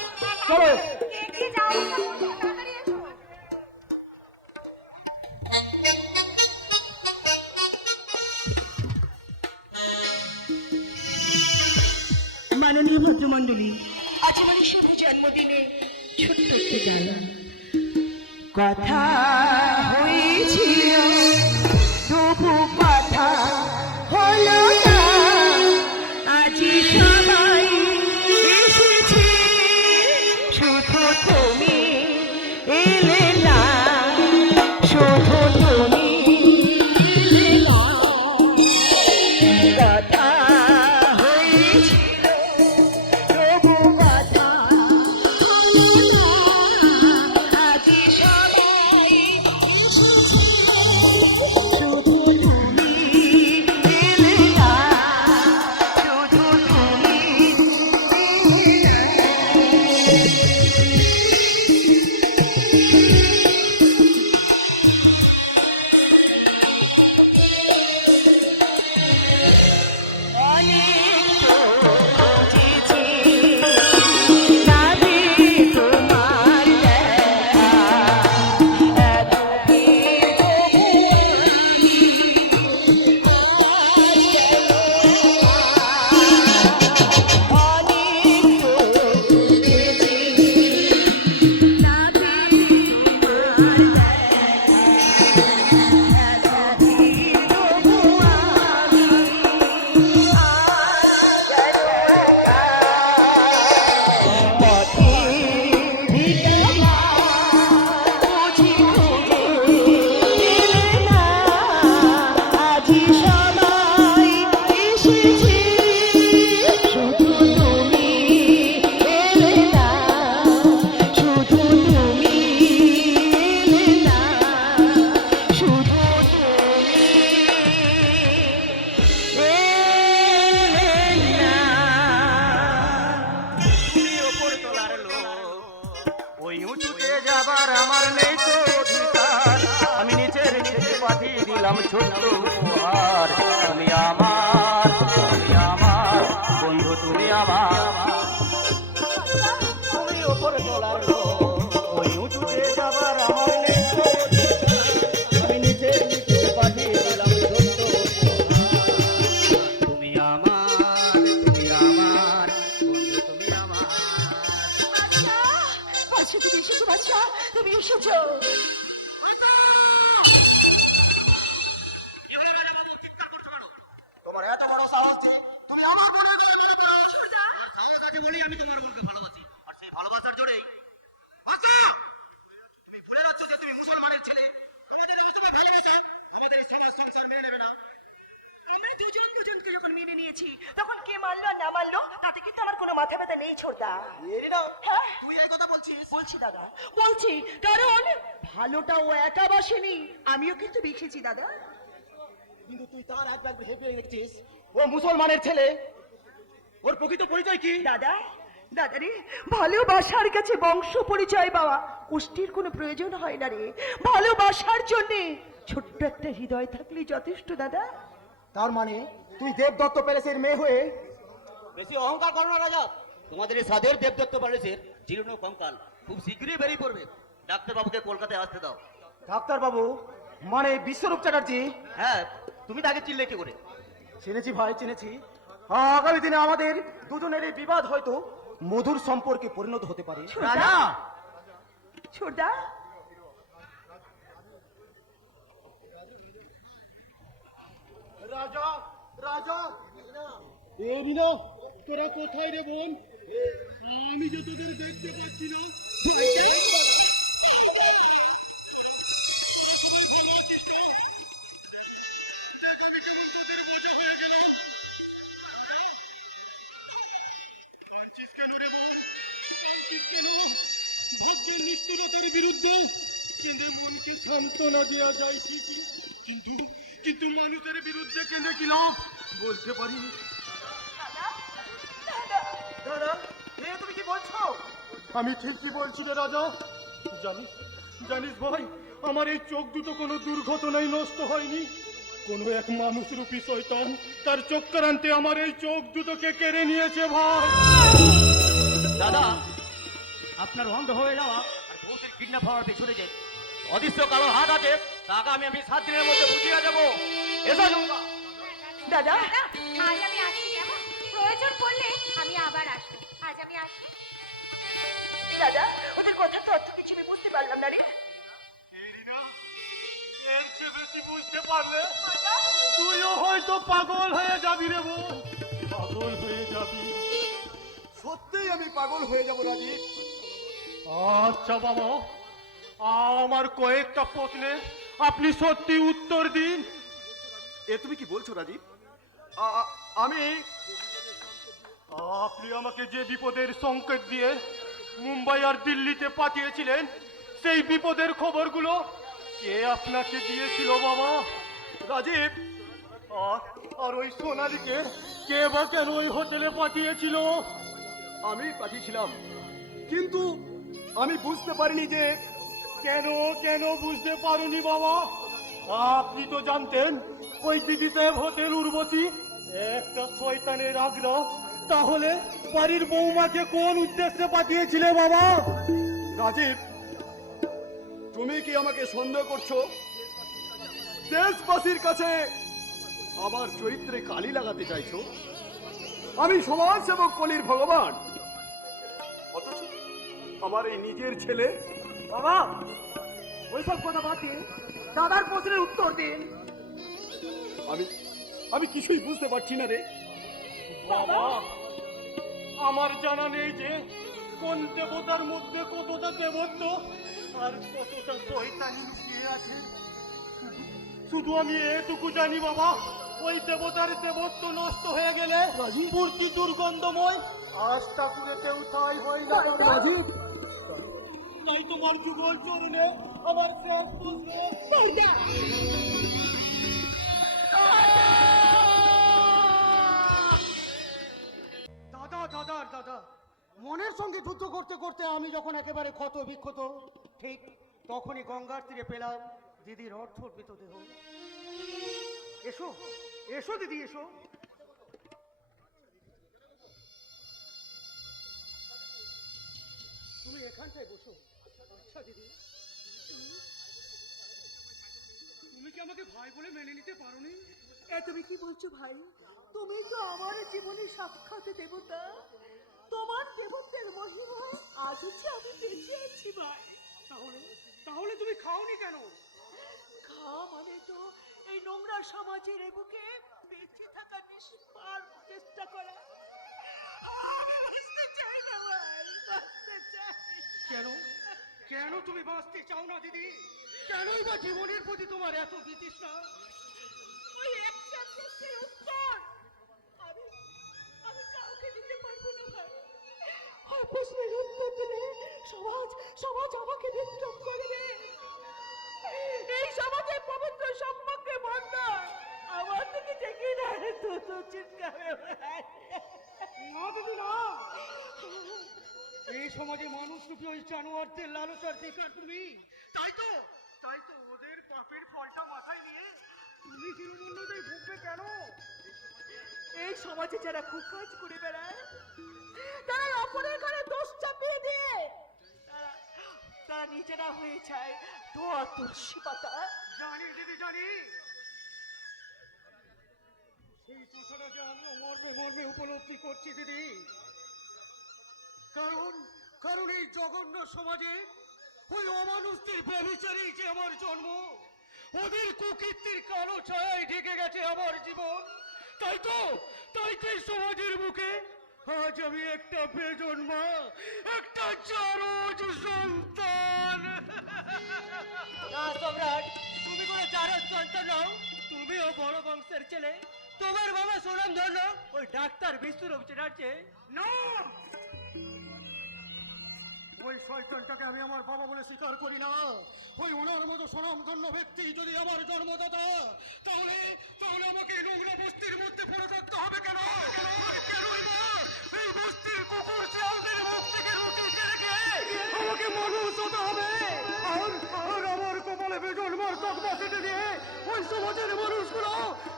চলো। কেক দিয়ে যাও, তাড়াতাড়ি এসো। মাননীয় ভদ্রমণ্ডলী, আজ আমার এই শুভ জন্মদিনে ছোট্ট একটি গান। কথা হয়েছিল তবু কথা হলো না, আজি সবাই এসেছে শুধু তুমি এলে না, শুধু তুমি এলে না। কথা হয়েছিল তবু কথা হলো না, আজি সবাই এসেছে শুধু তুমি এলে না, শুধু তুমি এলে না। অনেক তো বুঝেছি নাবি তোমার দেখা, এত কি তবু আমি আজ কেন অনেক তো বুঝেছি নাবি তোমার দেখা, এত কি তবু আমি তুমি ওপর তোলার লোক, ওই উঁচুতে যাবার আমার নেই তো অধিকার, আমি নিচের নিচে পাঠিয়ে দিলাম ছোট্ট উপহার। তুমি আমার বন্ধু, তুমি আমার, তুমি ওপর তোলার লোক, ওই উঁচুতে যাবার আমার নেই তো অধিকার, আমি নিচের নিচে পাঠিয়ে দিলাম ছোট্ট উপহার। তুমি আমার বন্ধু, তুমি আমার। বাচ্চা তুমি এসেছো, বাচ্চা তুমি এসেছো। তোমার এত বড় সাহস যে তুমি আমার বোনের গায়ে মেরে দাও। সাহস আছে বলেই আমি তোমার বোনকে ভালোবাসি, আর সেই ভালোবাসার জোরেই আচ্ছা তুমি ভুলে যাচ্ছ যে তুমি মুসলমানের ছেলে। আমাদের রাসূলের ভালোবাসা আমাদের এই সমাজ সংসার মেনে নেবে না। আমরা দুজন দুজনকে যখন মেনে নিয়েছি, তখন কে মারলো আর না মারলো তাতে কিন্তু আমার কোনো মাথা ব্যথা নেই ছোটদা। এরি না হ্যাঁ তুই এই কথা বলছিস? বলছি দাদা, বলছি, কারণ ভালোটা ও একা বাসেনি, আমিও কিন্তু বেঁচেছি দাদা। কিন্তু তুই তার এক ব্যাগ হেপিয়ে দেখছিস ও মুসলমানের ছেলে। ওর প্রকৃত পরিচয় কি? দাদা দাদা রে, ভালোবাসার কাছে বংশ পরিচয় পাওয়া কুষ্টির কোনো প্রয়োজন হয় না রে। ভালোবাসার জন্যে ছোট্ট একটা হৃদয় থাকলেই যথেষ্ট দাদা। তার মানে তুই দেবদত্ত প্যালেসের মেয়ে হয়ে বেশি অহংকার করো না রাজা। তোমাদের এই সাধের দেবদত্ত প্যালেসের জীর্ণ কঙ্কাল খুব শীঘ্রই বেরিয়ে পড়বে। ডাক্তারবাবুকে কলকাতায় আসতে দাও। ডাক্তারবাবু মানে বিশ্বরূপ চ্যাটার্জি? হ্যাঁ, তুমি তাকে চিনলে কি করে? চিনেছি ভাই, চিনেছি। আগামী দিনে আমাদের দুজনের এই বিবাদ হয়তো মধুর সম্পর্কে পরিণত হতে পারে। রাজা! ছোটদা রাজা রাজা এ বিনা, তোরা কোথায় রে বোন? আমি যে তোদের দেখতে পাচ্ছি না। কাঁদছিস কেন রে বোন? কাঁদছিস কেন? ভাগ্যের নিষ্ঠুরতার বিরুদ্ধে কেঁদে মনকে সান্ত্বনা দেওয়া যায় ঠিকই, কিন্তু কিন্তু মানুষের বিরুদ্ধে কেঁদে কি লাভ বলতে পারি। দাদা তুমি কি বলছো? আমি ঠিকই বলছি রে রাজা। জানিস জানিস ভাই, আমার এই চোখ দুটো কোনো দুর্ঘটনায় নষ্ট হয়নি। কোনো এক মানুষরূপী শয়তান তার চক্রান্তে আমার এই চোখ দুটোকে কেড়ে নিয়েছে ভাই। দাদা, আপনার অন্ধ হয়ে যাওয়া আর বউদের কিডন্যাপ হওয়ার পেছনে যে অদৃশ্য কালো হাত আছে, তাকে আমি 7 দিনের মধ্যে বুঝিয়ে দেবো। এসো জঙ্গা। দাদা আজ আমি আসছি কেমন? প্রয়োজন প্রয়োজন পড়লে আমি আবার আসবো। আজ আমি আসি। রাজা, ওদের কথার তো অর্থ কিছু আমি বুঝতে পারলাম না রে। এর চেয়ে বেশি বুঝতে পারলে তুইও হয়তো পাগল হয়ে যাবি রে বোন, পাগল হয়ে যাবি। সত্যিই আমি পাগল হয়ে যাব রাজীব। আচ্ছা বাবা, আমার কয়েকটা প্রশ্নের আপনি সত্যি উত্তর দিন। এ তুমি কি বলছো রাজীব? আমি আপনি আমাকে যে বিপদের সংকেত দিয়ে মুম্বাই আর দিল্লিতে পাঠিয়েছিলেন, সেই বিপদের খবরগুলো কে আপনাকে দিয়েছিল বাবা? রাজীব, আর ওই সোনালীকে কে বা কেন ওই হোটেলে পাঠিয়েছিল? আমি পাঠিয়েছিলাম, কিন্তু আমি বুঝতে পারিনি যে কেন বুঝতে পারুনি বাবা? আপনি তো জানতেন ওই দিদি সাহেব হোটেল উর্বশী একটা শয়তানের আগ্রহ। তাহলে বাড়ির বৌমাকে কোন উদ্দেশ্যে পাঠিয়েছিলে বাবা? রাজীব, তুমি কি আমাকে সন্দেহ করছো? দেশবাসীর কাছে আমার চরিত্রে কালি লাগাতে চাইছো? আমি সমাজ সেবক কলির ভগবান, অথচ আমার এই নিজের ছেলে। বাবা, ওইসব কথা বাদ দিয়ে দাদার প্রশ্নের উত্তর দিন। আমি কিছুই বুঝতে পারছি না রে বাবা। আমার জানা নেই যে কোন দেবতার মধ্যে কতটা দেবত্ব আর কতটা শয়তানি লুকিয়ে আছে। শুধু আমি এটুকু জানি বাবা, ওই দেবতার দেবত্ব নষ্ট হয়ে গেলে মূর্তি দুর্গন্ধময়, আস্থা পুরেতেও তাই হয় না রাজীব। তাই তোমার যুগল চরণে আমার শেষ প্রশ্ন। দাদা, মনের সঙ্গে যুদ্ধ করতে করতে আমি যখন একেবারে ক্ষত বিক্ষত, ঠিক তখনই গঙ্গার তীরে পেলাম দিদির অর্থর্পিত দেহ। এসো এসো দিদি, এসো। তুমি এখানটায় বসো। আচ্ছা দিদি, তুমি কি আমাকে ভাই বলে মেনে নিতে পারোনি? তুমি কি বলছো ভাই? তুমি তো আমার জীবনের সাক্ষাৎ দেবতা। তোমার দেবত্বের মহিমায় আজ হচ্ছে আমি বেঁচে আছি ভাই। তাহলে তুমি খাওনি কেন? খাওয়া মানে তো এই নোংরা সমাজের বুকে বেঁচে থাকার নিষ্পার চেষ্টা করা। আমি বাঁচতে চাই না ভাই, বাঁচতে চাই। কেন তুমি বাঁচতে চাও না দিদি? কেনই বা জীবনের প্রতি তোমার এত বিতৃষ্ণা? ওই একটা প্রশ্নের উত্তর আমি আমি কাউকে দিতে পারবো না ভাই। ওই প্রশ্নের উত্তর দিলে সমাজ আমাকে বিদ্রোহ করবে। এই সমাজের পবিত্র সম্পর্কে বন্ধন আমার থেকে দেখি না তো চিৎকারে ভাই। না দিদি না, এই সমাজে মানুষ রূপী ওই জানোয়ারদের লালসার শিকার তুমি। তাই তো ওদের পাপের ফলটা মাথায় নিয়ে তুমি হিরোমন্ডদের ভুগবে কেন? এই সমাজে যারা কুকাজ করে বেড়ায়, তারা অপরের ঘরে দোষ চাপিয়ে দিয়ে তারা নিজেরা হয়ে যায় ধোয়া তুলসী পাতা। জানি দিদি, জানি। সেই কথাটাকে আমিও মর্মে উপলব্ধি করছি দিদি। কারণ এই জঘন্য সমাজে ওই অমানুষদের ব্যভিচারেই যে আমার জন্ম, ওদের কুকীর্তির কালো ছায়ায় ঢেকে গেছে আমার জীবন। তাই তো এই সমাজের বুকে আজ আমি একটা বেজন্মা, একটা জারজ সন্তান। না সম্রাট, তুমি কোনো জারজ সন্তান নও। তুমিও বড় বংশের ছেলে। তোমার বাবা সুনাম ধন্য ওই ডাক্তার বিশ্বরূপ চ্যাটার্জি। না, ওই শয়তানটাকে আমি আমার বাবা বলে স্বীকার করি না। ওই ওনার মতো স্বনামধন্য ব্যক্তি যদি আমার জন্মদাতা, তাহলে আমাকে নোংরা বস্তির মধ্যে পড়ে থাকতে হবে কেন? কেনই না এই বস্তির কুকুর শিয়ালদের মুখ থেকে রুটি কেড়ে খেয়ে আমাকে মানুষ হতে হবে? আর আমার কপালে বেজন্মার তকমা সেটে দিয়ে ওই সমাজের মানুষগুলো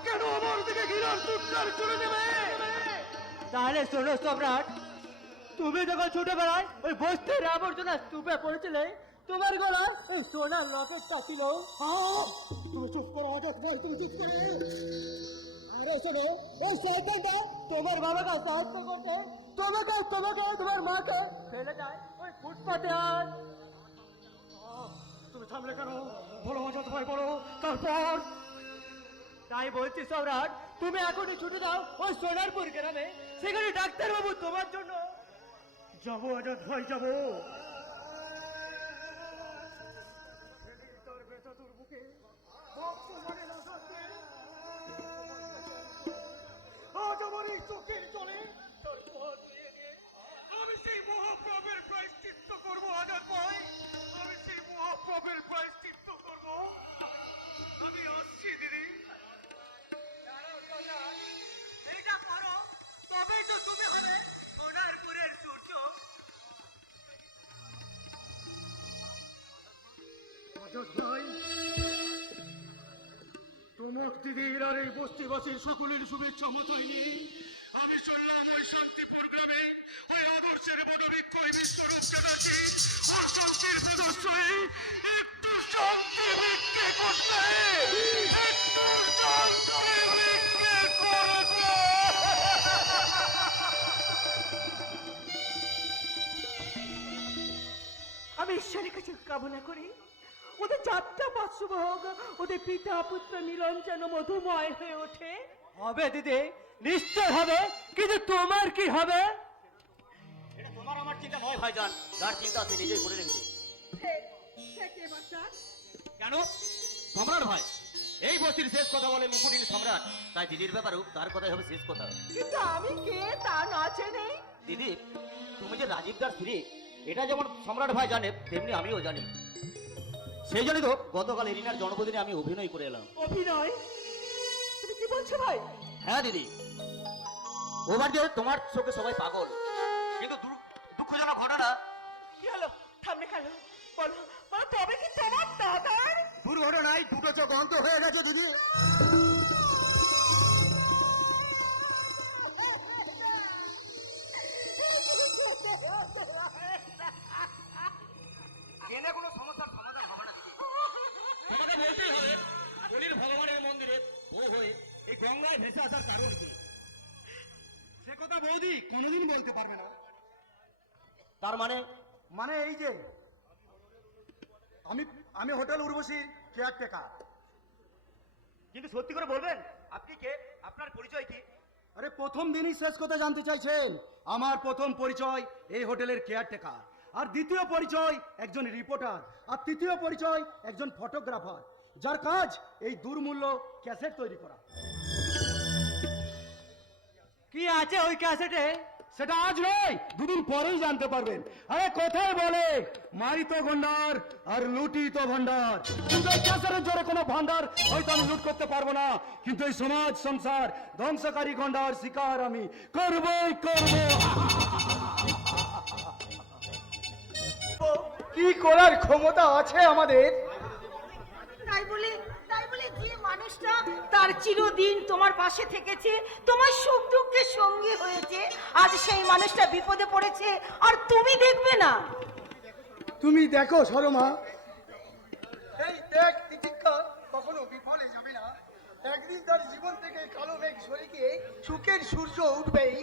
কেন আমার দিকে ঘৃণার চিৎকার করে দেবে? তাহলে শোনো সম্রাট, তুমি যখন ছোটবেলায় ওই বস্তির আবর্জনা স্তূপে পড়েছিলে, তোমার গলায় ওই সোনার লকেটটা ছিল। তুমি চুপ করো অজাত ভাই, তুমি চুপ করো। আরে শোনো, ওই শয়তানটা তোমার বাবাকে সাহায্য করতে তোমাকে তোমার মাকে ফেলে যায় ওই ফুটপাতে। আর তুমি থামলে কেন? বলো আজাদ ভাই, বলো। তারপর তাই বলছি সম্রাট, তুমি এখনই ছুটে দাও ওই সোনারপুর গ্রামে, সেখানে ডাক্তারবাবু তোমার জন্য। যাবো আজাদ ভাই, যাবো। আজ আমার এই চোখের জলে আমি সেই মহাপ্রভের প্রায়শ্চিত্ত করবো আজাদ ভাই, আমি সেই মহাপ্রভের প্রায়শ্চিত্ত করবো। আমি আসছি দিদি। এইটা করো, তবেই তো তুমি হবে সোনারপুরের সূর্য। আজাদ ভাই, তোমাক দিদির আর এই বস্তিবাসীর সকলের শুভেচ্ছা মতোই নি আমি চললাম ওই শান্তিপুর গ্রামে, ওই আদর্শের বনবৃক্ষ বিশ্বরূপ দাদাকে অশান্তির পদশ্রয়ী একটু শান্তি ভিক্ষে করতে, একটু শান্তি ভিক্ষে করতে। আমি ঈশ্বরের কাছে কামনা করি ওদের যাত্রা শুভ হোক, ওদের পিতা পুত্র মিলন যেন মধুময় হয়ে ওঠে। হবে দিদি, নিশ্চয় হবে, কিন্তু তোমার কি হবে? এটা তোমার আমার চিন্তা নয় ভাইজান, যার চিন্তা সে নিজেই করে রেখেছে। কেন? সম্রাট ভাই, এই বস্তির শেষ কথা বলে মুকুটির সম্রাট, তাই দিদির ব্যাপারেও তার কথাই হবে শেষ কথা। কিন্তু আমি কে তা না জেনে দিদি, তুমি যে রাজীবদার স্ত্রী, এটা যেমন সম্রাট ভাই জানে, তেমনি আমিও জানি। সেই জন্যই তো গতকাল এরিনার জন্মদিনে আমি অভিনয় করে এলাম। অভিনয়? তুমি কি বলছো ভাই? হ্যাঁ দিদি, ও বাড়িতে তোমার চোখে সবাই পাগল, কিন্তু দুঃখজনক ঘটনা। কি হলো? থামলে কেন? বলো বলো, তবে কি তোমার দাদার? দুর্ঘটনায় দুটো চোখ অন্ধ হয়ে গেছে দিদি। জেনে কোনো সমস্যার সমাধান হবে না দিদি। তোমাকে বলতেই হবে, বলির ভগবানের মন্দিরে ও হয়ে এই গঙ্গায় ভেসে আসার কারণ কি? সে কথা বৌদি কোনোদিন বলতে পারবে না। তার মানে মানে এই যে আমি হোটেল উর্বশীর কেয়ারটেকার। কিন্তু সত্যি করে বলবেন, আপনি কে? আপনার পরিচয় কি? আরে প্রথম দিনই শেষ কথা জানতে চাইছেন? আমার প্রথম পরিচয় এই হোটেলের কেয়ারটেকার, আর দ্বিতীয় পরিচয় একজন রিপোর্টার, আর তৃতীয় পরিচয় একজন ফটোগ্রাফার, যার কাজ এই দুর্মূল্য ক্যাসেট তৈরি করা। কি আছে ওই ক্যাসেটে? সেটা আজ নয়, দুদিন পরেই জানতে পারবেন। আরে কোথায় বলে মারিত গন্ডার আর লুটিত ভান্ডার, কিন্তু এই ক্যাসেটের জোরে কোনো ভান্ডার হয়তো আমি লুট করতে পারবো না, কিন্তু এই সমাজ সংসার ধ্বংসকারী গন্ডার শিকার আমি করবই করব। কি করার ক্ষমতা আছে আমাদের? তাই বলে যে মানুষটা তার চিরদিন তোমার পাশে থেকেছে, তোমার সুখ দুঃখের সঙ্গী হয়েছে, আজ সেই মানুষটা বিপদে পড়েছে আর তুমি দেখবে না? তুমি দেখো শর্মা, এই দেখ তিতিক্ষা কখনো বিফলে যাবে না, একদিন তার জীবন থেকে কালো মেঘ সরে গিয়ে সুখের সূর্য উঠবেই।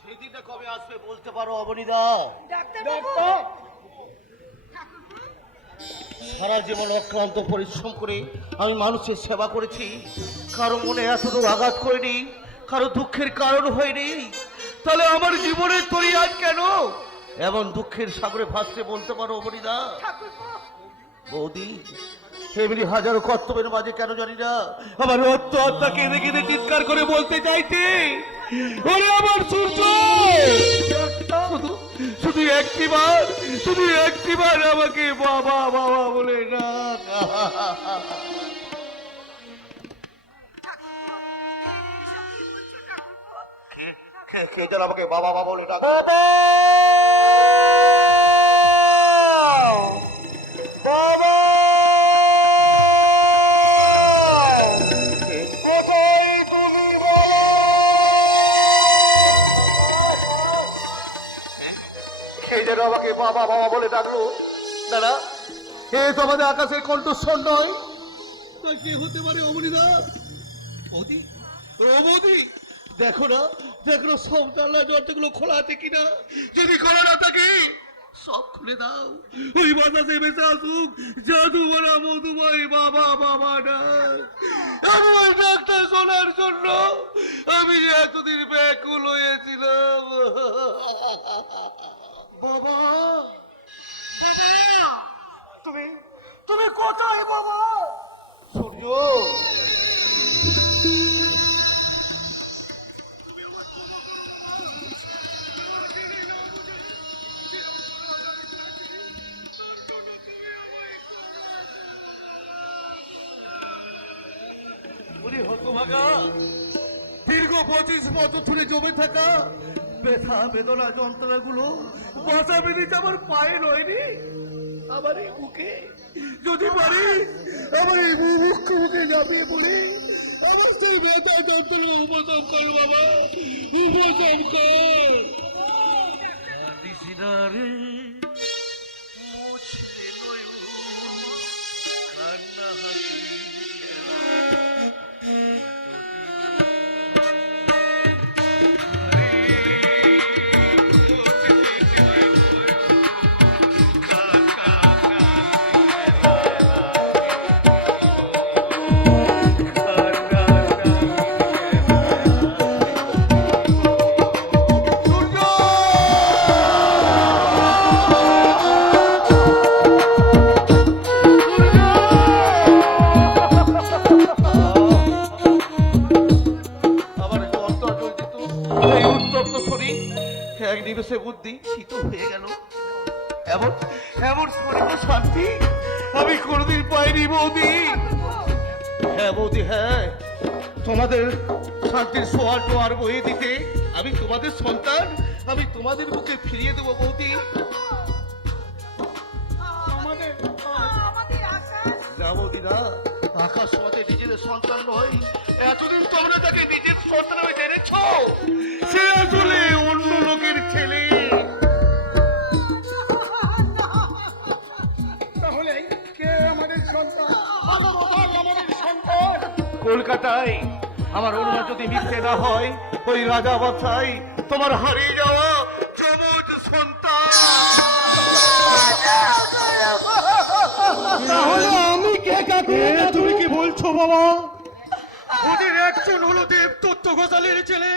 সেই দিনটা কবে আসবে বলতে পারো অবনীদা? ডাক্তার সারা জীবন অক্লান্ত পরিশ্রম করে আমি মানুষের সেবা করেছি, কারো মনে এতটুকু আঘাত করিনি, কারো দুঃখের কারণ হয়নি, তাহলে আমার জীবনের তরি আজ কেন এমন দুঃখের সাগরে ভাসছে বলতে পারো অবনীদা? বৌদি, এমনি হাজারো কর্তব্যের মাঝে কেন জানি না আমার রক্ত আত্মা কেঁদে কেঁদে চিৎকার করে বলতে চাইছে, ওরে আমার সূর্য, শুধু একটিবার আমাকে বাবা বাবা বলে না। কে যেন আমাকে বাবা বাবা বলে ডাক। বাবা, কোথায় তুমি বলো? কে যেন আমাকে বাবা বাবা বলে ডাকলো। দাদা, এ তো আমাদের আকাশের কণ্ঠস্বর নয়, তা কে হতে পারে অমরিদা? বৌদি, ও বৌদি, দেখো না, দেখো না সব জানলা দরজাগুলো খোলা আছে কিনা। যদি খোলা না থাকে সব খুলে দাও। ওই বাতাসে ভেসে আসুক জাদু বলা মধুময় বাবা বাবা ডাক। আমার ডাকটা শোনার জন্য আমি যে এতদিন ব্যাকুল হয়েছিলাম। বাবা, বাবা, তুমি তুমি কোথায় বাবা? সূর্য, দীর্ঘ 25 বছর ধরে জমে থাকা ব্যথা বেদনা যন্ত্রণা গুলো বাসা বেঁধেছে আমার পায়ে নয়নি, আমার এই বুকে। যদি পারি আমার এই মুখে যাবে বলে আমার সেই ব্যথা যন্ত্রণা উপশম কর বাবা, উপশম কর। রে মুছলে নয়ন কান্না হাসি এক নিমেষে বুদ্ধি শীতল হয়ে গেল। এমন এমন স্মরিত শান্তি আমি কোনোদিন পাইনি বৌদি। হ্যাঁ বৌদি, হ্যাঁ, তোমাদের শান্তির সোয়ার টোয়ার বয়ে দিতে আমি তোমাদের সন্তান, আমি তোমাদের বুকে ফিরিয়ে দেবো বৌদি। না বৌদি না, আকাশ আমাদের নিজেদের সন্তান নয়। এতদিন তোমরা তাকে নিজের সন্তান হয়ে জেনেছ, সে আসলে অন্য লোকের ছেলে। তাহলে কে আমাদের সন্তান? আমাদের সন্তান কলকাতায় আমার অনুমান যদি মিথ্যে না হয়, ওই রাজা বাদশাই তোমার হারিয়ে যাওয়া যমজ সন্তান। তাহলে আমি কে কাকু? তুমি কি বলছো বাবা? ওদের একজন হলো দেবদত্ত ঘোষালের ছেলে,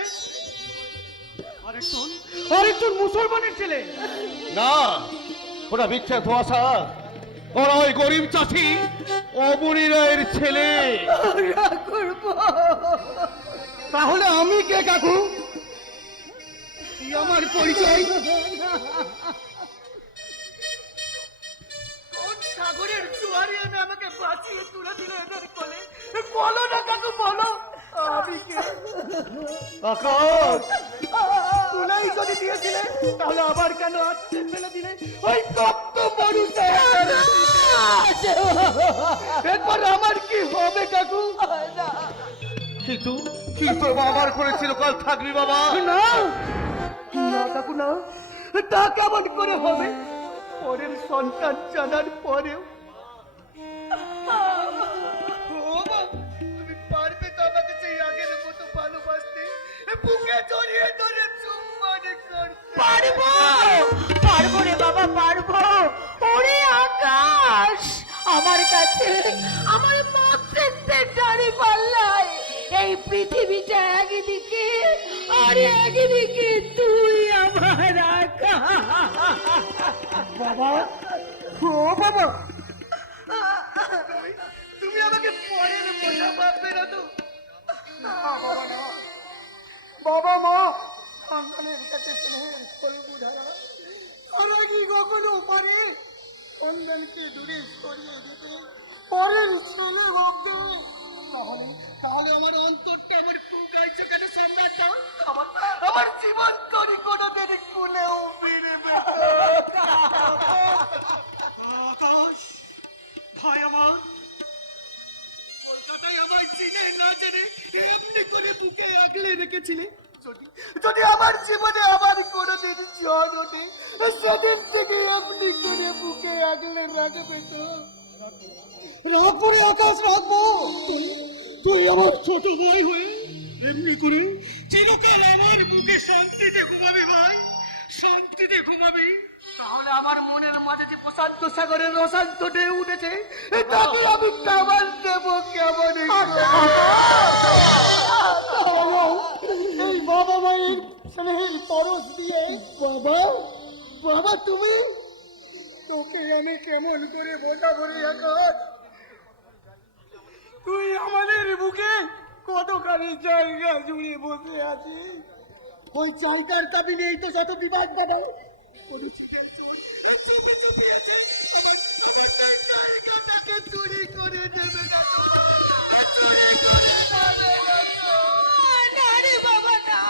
আরেকজন মুসলমানের ছেলে। না, ওরা মিথ্যা ধোয়াশা। ওরা ওই গরিব চাষি অবনী রায়ের ছেলে। তাহলে আমি কে কাকু? কি আমার পরিচয়? কোন সাগরের জোয়ারে এনে আমাকে বাঁচিয়ে তুলে দিল এদের কোলে? বলো না কাকু, বলো আমি কে? আকাশ, তুলেই যদি দিয়েছিলে তাহলে আবার কেন আটকে ফেলে দিলে ওই তপ্ত মরুতে? এরপর আমার কি হবে কাকু? কিন্তু কিন্তু বাবার করেছিল কাল থাকবি বাবা। না না কাকু, না, তা কেমন করে হবে? পরের সন্তান জানার পরেও ও মা, তুমি পারবে তো আমাকে সেই আগের মতো ভালোবাসতে, বুকে জড়িয়ে ধরে চুম্বন করতে? পারবো, পারবো রে বাবা, পারবো। ওরে আকাশ, আমার কাছে আমার মাতৃত্বের ডাড়ি পাল্লায় এই পৃথিবীটা একদিকে আর একদিকে তুই আমার আকাশ। বাবা, ও বাবা, তুমি আমাকে পরের বোঝা ভাববে না তো? না বাবা, না। বাবা মা সন্তানের কাছে স্নেহের স্থল বুঝারা তারা কি কখনো পারে সন্তানকে দূরে সরিয়ে দিতে? পরের ছেলে হোকে। তাহলে তাহলে আমার অন্তরটা আমার কুকাইছে কেন সম্রাট? আমার আমার জীবন করি কোনোদিন কুলেও ফিরবে। আকাশ, ভাই আমার, কলকাতায় আমায় চিনে না জেনে এমনি করে বুকে আগলে রেখেছিলে। যদি যদি আমার জীবনে আবার কোনোদিন জন ওঠে, সেদিন থেকে এমনি করে বুকে আগলে রাখবে তো? রাখবো রে আকাশ, রাখবো। তুই আমার ছোট ভাই হয়ে এমনি করে চিরকাল আমার বুকে শান্তিতে ঘুমাবি ভাই, শান্তিতে ঘুমাবি। তাহলে আমার মনের মাঝে যে প্রশান্ত সাগরের রসান্ত ঢেউ উঠেছে, এটাকে আমি কেমন দেবো, কেমন এই বাবা মায়ের স্নেহের পরশ দিয়ে। বাবা, বাবা তুমি, তোকে আমি কেমন করে বোঝাবো রে এখন? তুই আমাদের বুকে কতখানি জায়গা জুড়ে বসে আছিস, ওই জায়গার দাবি নেই তো যত বিবাদ বাড়ায়। জায়গাটাকে চুরি করে নেবে না। না রে বাবা না,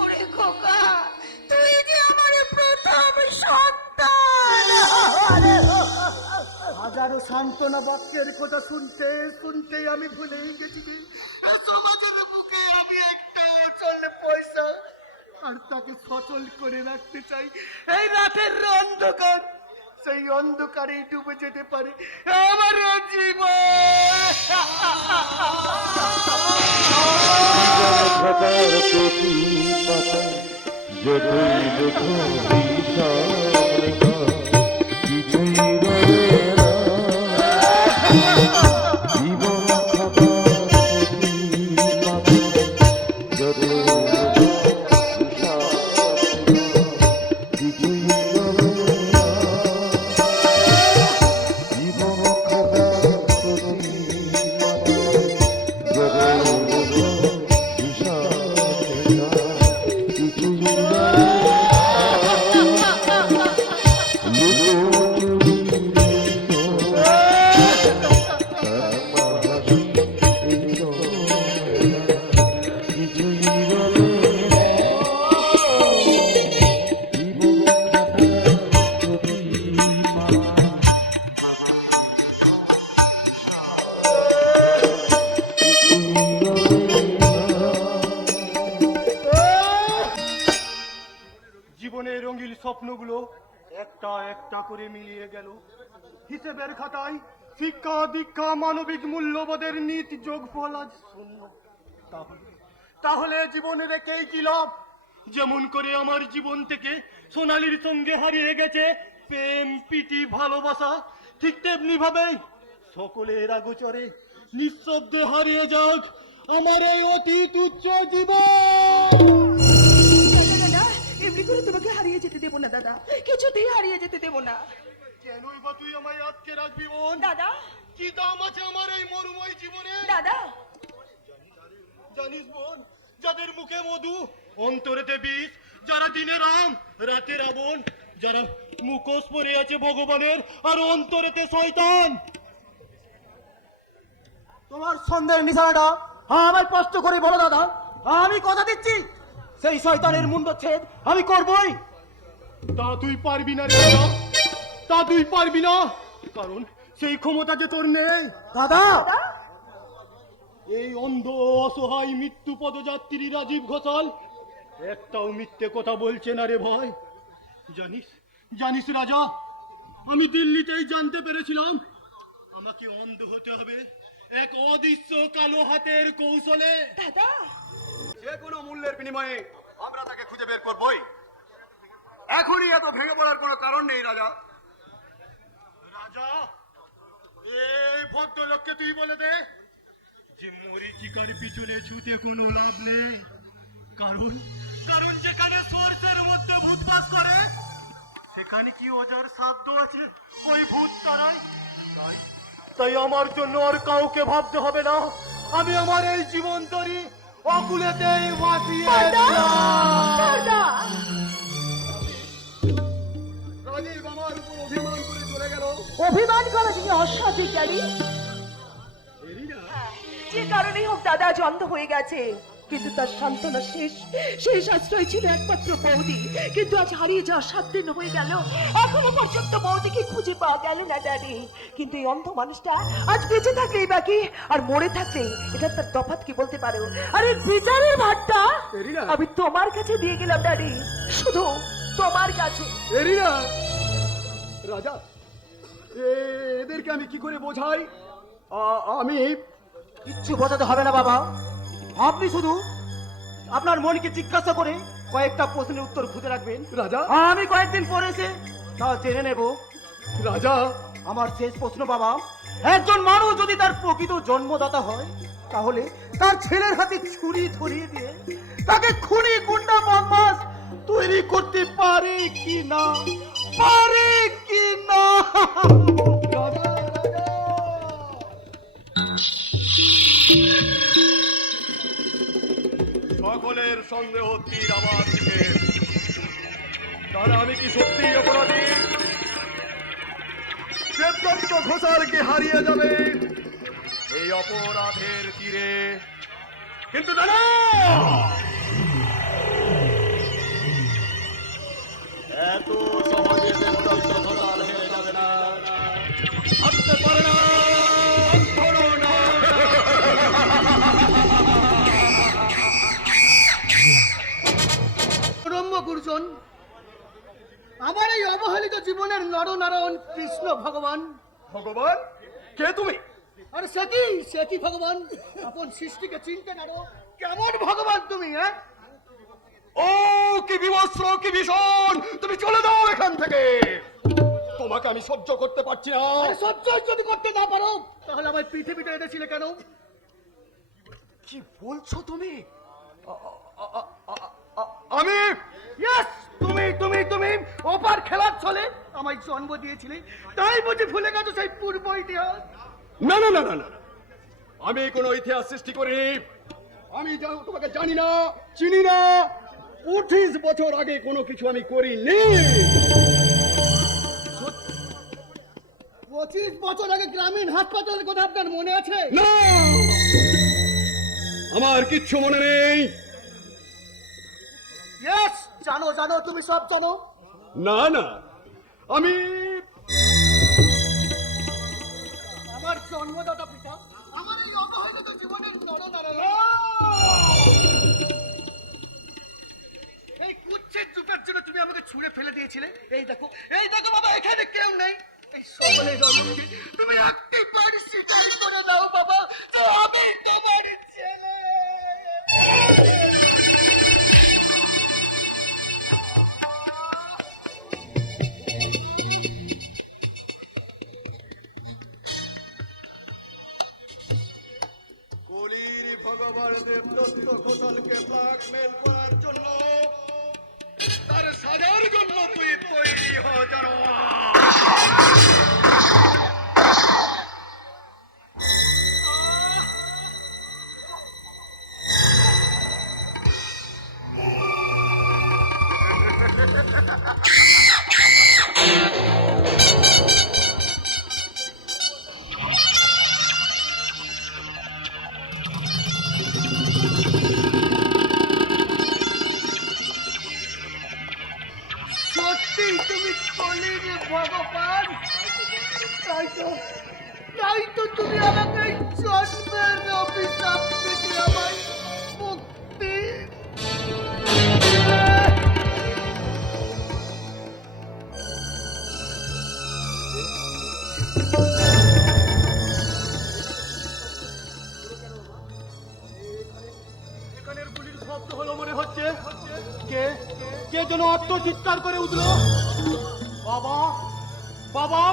ওরে খোকা, তুই যে আমার প্রথম সন্তান। হাজারো সান্ত্বনা বাক্যের কথা শুনতে শুনতে আমি ভুলেই গেছি যে এই সমাজের বুকে আমি একটা অচল পয়সা, আর তাকে সচল করে রাখতে চাই এই রাতের অন্ধকার। সেই অন্ধকারেই ডুবে যেতে পারে আমার জীবন। যতই দেখো কিছুই রবে না, জীবন যতই কিছুই রবে না, জীবন জীবনের রঙিন স্বপ্নগুলো একটা একটা করে মিলিয়ে গেল। হিসেবের খাতায় শিক্ষা দীক্ষা মানবিক মূল্যবোধের নীতি যোগফল আজ শূন্য। তাহলে জীবনে রেখেই কি লাভ? যেমন করে আমার জীবন থেকে সোনালির সঙ্গে হারিয়ে গেছে প্রেম, প্রীতি, ভালোবাসা, ঠিক তেমনি ভাবেই সকলের আগোচরে নিঃশব্দে হারিয়ে যাক আমার এই অতি তুচ্ছ জীবন। দাদা, এমনি করে তোমাকে হারিয়ে যেতে দেবো না দাদা, কিছুতেই হারিয়ে যেতে দেবো না। কেনই বা তুই আমায় আটকে রাখবি বোন? দাদা, কি দাম আছে আমার এই মরুময় জীবনে? দাদা, জানিস বোন, যাদের মুখে মধু অন্তরেতে বিষ, যারা দিনে রাম রাতে রাবণ, যারা মুখোশ পরে আছে ভগবানের আর অন্তরেতে শয়তান। তোমার সন্দেহের নিশানাটা আমায় স্পষ্ট করে বলো দাদা, আমি কথা দিচ্ছি সেই শয়তানের মুন্ডচ্ছেদ আমি করবই। তা তুই পারবি না রে দাদা, তা তুই পারবি না, কারণ সেই ক্ষমতা যে তোর নেই দাদা। এই অন্ধ অসহায় মৃত্যু পদযাত্রী রাজীব ঘোষাল একটাও মিথ্যে কথা বলছে না রে ভাই। জানিস জানিস রাজা, আমি দিল্লিতেই জানতে পেরেছিলাম আমাকে অন্ধ হতে হবে এক অদৃশ্য কালো হাতের কৌশলে। দাদা, যে কোনো মূল্যের বিনিময়ে আমরা তাকে খুঁজে বের করবই। এখনই এত ভেঙে পড়ার কোনো কারণ নেই রাজা। রাজা, এই ভদ্রলোককে তুই বলে দে যে মরিচিকার পিছনে ছুটে কোনো লাভ নেই, কারণ কারণ যেখানে সর্ষের মধ্যে ভূত বাস করে সেখানে কি ওজার সাধ্য আছে ওই ভূত তারাই? তাই আমার জন্য আর কাউকে ভাবতে হবে না, আমি আমার এই জীবন তরি অকুলেতেই বাঁচিয়ে দিলাম। রাজীব আমার উপর অভিমান করে চলে গেল। অভিমান করা যিনি অস্বাধিকারী, যে কারণেই হোক দাদা আজ অন্ধ হয়ে গেছে, কিন্তু তার সান্ত্বনা শেষ আশ্রয় ছিল একমাত্র বৌদি, কিন্তু আজ হারিয়ে যাওয়া 7 দিন হয়ে গেল, এখনো পর্যন্ত বৌদিকে খুঁজে পাওয়া গেল না ড্যাডি। কিন্তু এই অন্ধ মানুষটা আজ বেঁচে থাকলেই বাকি, আর মরে থাকলে এটা তার তফাৎ কি বলতে পারো? আর এই বিচারের ভারটা আমি তোমার কাছে দিয়ে গেলাম ড্যাডি, শুধু তোমার কাছে। রাজা, এদেরকে আমি কি করে বোঝাই? আমি কিচ্ছু বোঝাতে হবে না বাবা, আপনি শুধু আপনার মনকে জিজ্ঞাসা করে কয়েকটা প্রশ্নের উত্তর খুঁজে রাখবেন। রাজা, আমি কয়েকদিন পরে এসে তা জেনে নেব। রাজা, আমার শেষ প্রশ্ন বাবা, একজন মানুষ যদি তার প্রকৃত জন্মদাতা হয় তাহলে তার ছেলের হাতে ছুরি ধরিয়ে দিয়ে তাকে খুনি গুন্ডা বদমাস তৈরি করতে পারে কি না, পারে কি না? রাজা, রাজা। সকলের সন্দেহ তীর আমার দিকে। তাহলে আমি কি সত্যিই অপরাধী? দেবদত্ত ঘোষালকে হারিয়ে যাবে এই অপরাধের তীরে, কিন্তু জানো এত সহজে দেবদত্ত ঘোষাল হেরে যাবে না, হারতে পারে না, কখনো না। ব্রহ্ম গুরুজন, আমার এই অবহেলিত জীবনের নরনারায়ণ কৃষ্ণ ভগবান। ভগবান, কে তুমি? আর সে কি ভগবান? আপন সৃষ্টিকে চিনতে পারো? কেমন ভগবান তুমি? হ্যাঁ, ও কি বিমর্ষ, কি ভীষণ! তুমি চলে যাও এখান থেকে, তোমাকে আমি সহ্য করতে পারছি না। আরে সহ্য যদি করতে না পারো তাহলে আমার পৃথিবীতে এনেছিলে কেন? কি বলছো তুমি? আমি ইয়েস, তুমি ওপার খেলার ছলে আমায় জন্ম দিয়েছিলে, তাই বুঝি ভুলে গেছো সেই পূর্ব ইতিহাস? না না না না না, আমি কোনো ইতিহাস সৃষ্টি করিনি। আমি তোমাকে জানি না, চিনি না। 25 বছর আগে কোনো কিছু আমি করিনি। 25 বছর আগে গ্রামীণ হাসপাতালের কথা আপনার মনে আছে? না, আমার কিচ্ছু মনে নেই। ইয়েস, জানো তুমি সব জানো। না না, আমি আমার জন্মদাতা পিতা, আমার এই অবহেলিত জীবনের নরনারায়ণ, এই কুচ্ছের যুগের জন্য তুমি আমাকে ছুঁড়ে ফেলে দিয়েছিলে। এই দেখো বাবা, এখানে কেউ নেই। এই সকলের জন্মকে তুমি একটিবার স্বীকার করে দাও বাবা, তো আমি তোমার ছেলে। কলির ভগবান দেবদত্ত ঘোষালকে ব্ল্যাকমেল করার জন্য, তার সাজার জন্য তুই তৈরি হ জানো। সত্যি তুমি কলির ভগবান? তাই তো তুমি আমাকে এই জন্মের অভিশাপ থেকে আমায় মুক্তি। এখানের গুলির শব্দ হলো মনে হচ্ছে। কে কে যেন আত্মচিৎকার করে উঠলো। বাবা, বাবা,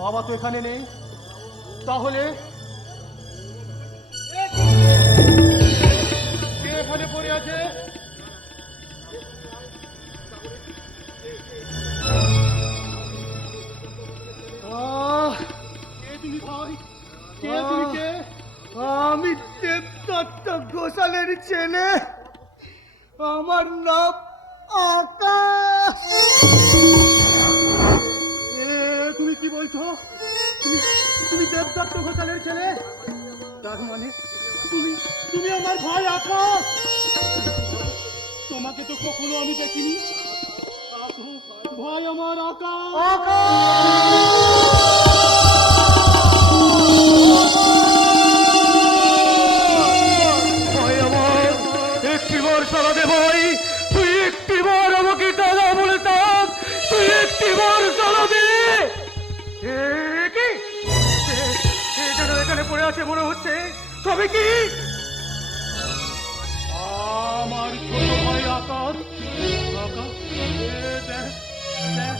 বাবা তো এখানে নেই। তাহলে কে এখানে পড়ে আছে? কে তুমি ভাই? কে তুমি কে? আমি দেবদত্ত ঘোষালের ছেলে, আমার নাম আকাশ। তুমি কি বলছো? তুমি দেবদত্ত ঘোষালের ছেলে? তার মানে তুমি আমার ভাই আকাশ। তোমাকে তো কখনো আমি দেখিনি। ভাই আমার আকাশ। ভাই আমার, একটিবার সারা দে ভাই। তুই একটিবার আমাকে দাদা বলতাম, তুই একটিবার সারা দে। কি এখানে পড়ে আছে মনে হচ্ছে, তবে কি আমার ছোট ভাই আকাশ, আকাশ, দেখ, দেখ,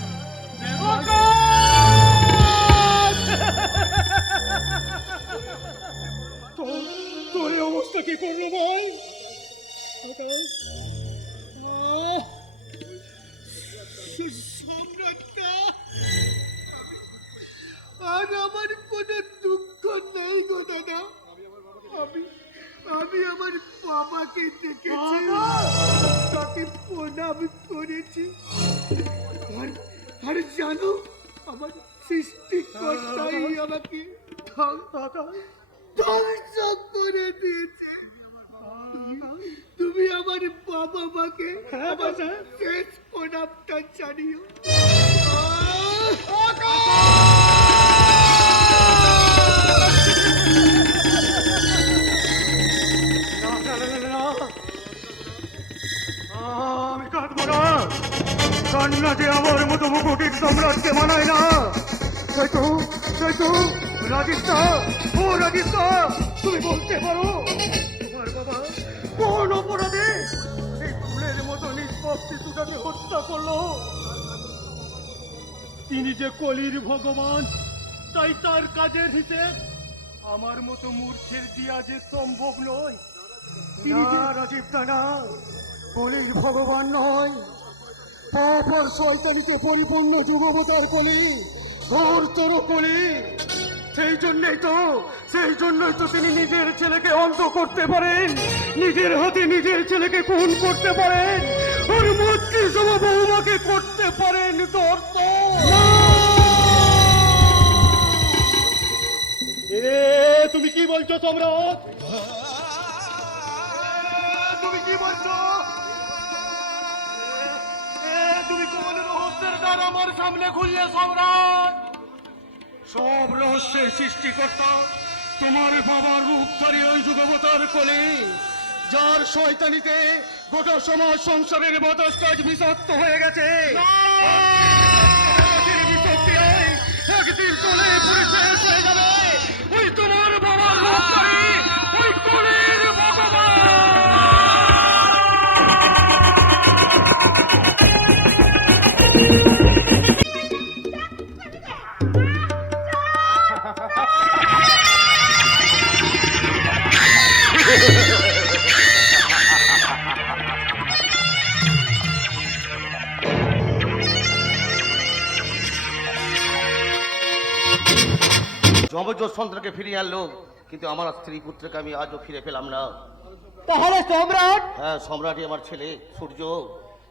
তোর এই অবস্থা কি করলো ভাই? সম্রাটটা, আর আমার কোনো দুঃখ নেই গো দাদা। আমি আমি আমার বাবাকে দেখেছি, তাকে প্রণাম করেছি। আর আর জানো, আমার সৃষ্টিকর্তাই আমাকে ধ্বংস করে দিয়েছে। তুমি আমার বাবা মাকে আমার শেষ প্রণামটা জানিও। আমি কাঁদবো না, কান্না যে আমার মতো মুকুটির সম্রাটকে মানায় না। তাই তো রাজিস্তা, ও রাজিস্তা, তুমি বলতে পারো তোমার বাবা কোন অপরাধে এই ফুলের মতো নিষ্পাপ শিশুটাকে হত্যা করলো? তিনি যে কলির ভগবান, তাই তার কাজের হিসেব আমার মতো মূর্খের দিয়া যে সম্ভব নয়। রাজীব দানা কলির ভগবান নয়, পাপ আর শয়তানিতে পরিপূর্ণ যুগবতার কলি, ঘোরতর কলি। সেই জন্যই তো তিনি নিজের ছেলেকে অন্ধ করতে পারেন, নিজের হাতে নিজের ছেলেকে খুন করতে পারেন, ওর মূর্তি সম বৌমাকে করতে পারেন ধর্ত। তুমি কি বলছো সম্রাট? তুমি কি বলছো? তুমি কোন রহস্যের দ্বার আমার সামনে খুললে সম্রাট? সব রহস্যের সৃষ্টিকর্তা তোমার বাবার রূপধারী ওই যুগবতার কোলে, যার শয়তানিতে গোটা সমাজ সংসারের বাতাসটা আজ বিষাক্ত হয়ে গেছে। একদিন চলে পুরে শেষ হয়ে যাবে ওই তোমার বাবার রূপধারী ওই কোলের ভগবান। যমজ সন্তানকে ফিরিয়ে আনলো, কিন্তু আমার স্ত্রী পুত্রকে আমি আজও ফিরে পেলাম না। তাহলে সম্রাট? হ্যাঁ, সম্রাটই আমার ছেলে সূর্য,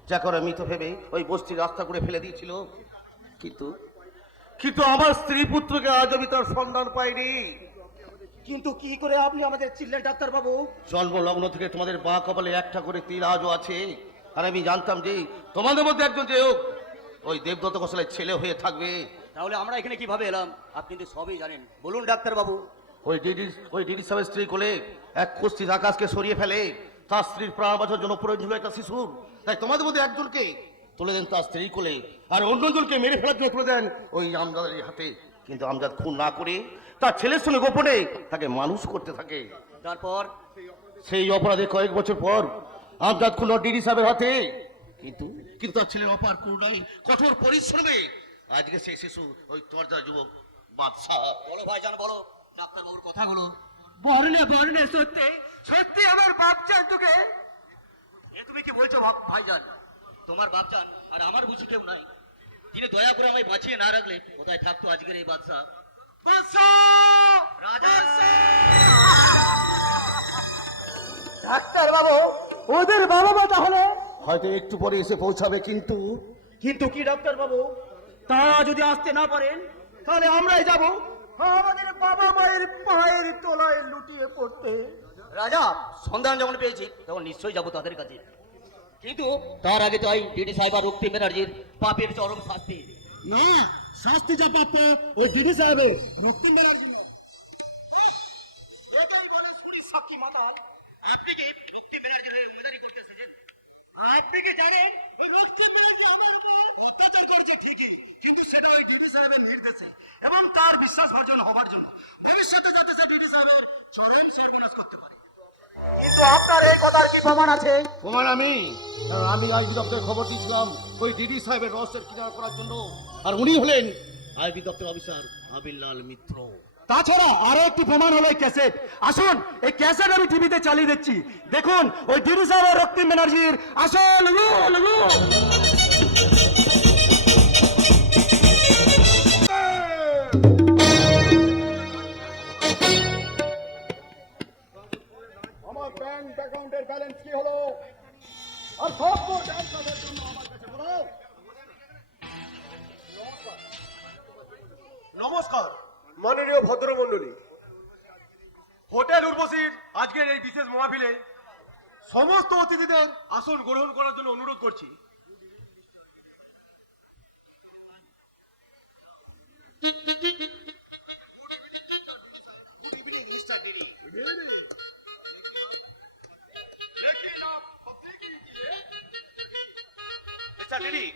যা করে মৃত ভেবে ওই বস্তির রাস্তা করে ফেলে দিয়েছিল। কিন্তু কিন্তু আমার স্ত্রী পুত্রকে আজ আমি তার সন্ধান পাইনি। কিন্তু কি করে আপনি আমাদের চিনলেন ডাক্তার বাবু? জন্ম লগ্ন থেকে তোমাদের বা কপালে একটা করে তীর আজও আছে। আর আমি জানতাম যে তোমাদের মধ্যে একজন যে হোক ওই দেবদত্ত গোসালের ছেলে হয়ে থাকবে। তাহলে আমরা এখানে কিভাবে এলাম? আপনি তো সবই জানেন, বলুন ডাক্তার বাবু। ওই ডিডি সাহেবের স্ত্রী কোলে এক কুস্তি আকাশকে সরিয়ে ফেলে তার স্ত্রীর প্রাণ বাঁচার জন্য প্রয়োজন ছিল একটা শিশুর। তাই তোমাদের মধ্যে একজনকে তুলে দেন তার স্ত্রী কোলে, আর অন্যজনকে মেরে ফেলার জন্য তুলে দেন ওই আমজাদের হাতে। কিন্তু আমজাদ খুন না করে তার ছেলের সঙ্গে গোপনে তাকে মানুষ করতে থাকে। তারপর সেই অপরাধে কয়েক বছর পর আমজাদ খুন ডিডি সাহেবের হাতে। কিন্তু কিন্তু তার ছেলের অপার করুণায় কঠোর পরিশ্রমে আজকে সেই শিশু ওই তোমার যা যুবক বাদশাহ। বলো ভাইজান, বলো ডাক্তার বাবুর কথাগুলো। বর্ণে সত্যি সত্যি আমার বাচ্চার তোকে। এ তুমি কি বলছো ভাইজান? তোমার বাপজান আর আমার বুঝি কেউ নাই? তিনি দয়া করে আমায় বাঁচিয়ে না রাখলে কোথায় থাকতো আজকের এই বাদশাহ? রাজা ডাক্তার বাবু, ওদের বাবা মা তাহলে? হয়তো একটু পরে এসে পৌঁছাবে, কিন্তু কিন্তু কি ডাক্তার বাবু? তারা যদি আসতে না পারেন তাহলে আমরাই যাব আমাদের বাবা মায়ের পায়ের তলায় লুটিয়ে পড়তে। রাজা, সন্ধান যখন পেয়েছি তখন নিশ্চয়ই যাবো তাদের কাছে, কিন্তু তার আগে চাই ডিডি সাহেব আর রক্তি ব্যানার্জির পাপের চরম শাস্তি। না, শাস্তি যা প্রাপ্ত ওই দিদি সাহেবের রক্তিম ব্যানার্জি নয়। আপনি কি রক্তি ব্যানার্জির উদ্ধারি করতে এসেছেন? আপনি কি জানেন ওই রক্তিম ব্যানার্জি আমার উপর অত্যাচার করেছে ঠিকই, কিন্তু সেটা ওই ডিডি সাহেবের নির্দেশে এবং তার বিশ্বাস অর্জন হওয়ার জন্য, ভবিষ্যতে যাতে সে ডিডি সাহেবের চরম সর্বনাশ করতে পারে। কিন্তু আপনার এই কথার কি প্রমাণ আছে? প্রমাণ আমি আইবি দপ্তরের খবর দিয়েছিলাম ওই ডিডি সাহেবের রহস্যের কিনারা করার জন্য, আর উনি হলেন আইবি দপ্তর অফিসার আবিরলাল মিত্র। তাছাড়া আরো একটি প্রমাণ হলো এই ক্যাসেট। আসুন এই ক্যাসেট আমি টিভিতে চালিয়ে দিচ্ছি, দেখুন ওই ডিডি সাহেব রক্তিম ব্যানার্জির আসল রূপ। আমার ব্যাংক অ্যাকাউন্টের ব্যালেন্স কি হলো, আর সব ব্যাংক কাজের জন্য আমার কাছে বলো। নমস্কার মাননীয় ভদ্রমণ্ডলী, হোটেল উর্বশীর আজকের এই বিশেষ মহাফিলে সমস্ত অতিথিদের আসন গ্রহণ করার জন্য অনুরোধ করছি। Mr. Diddy,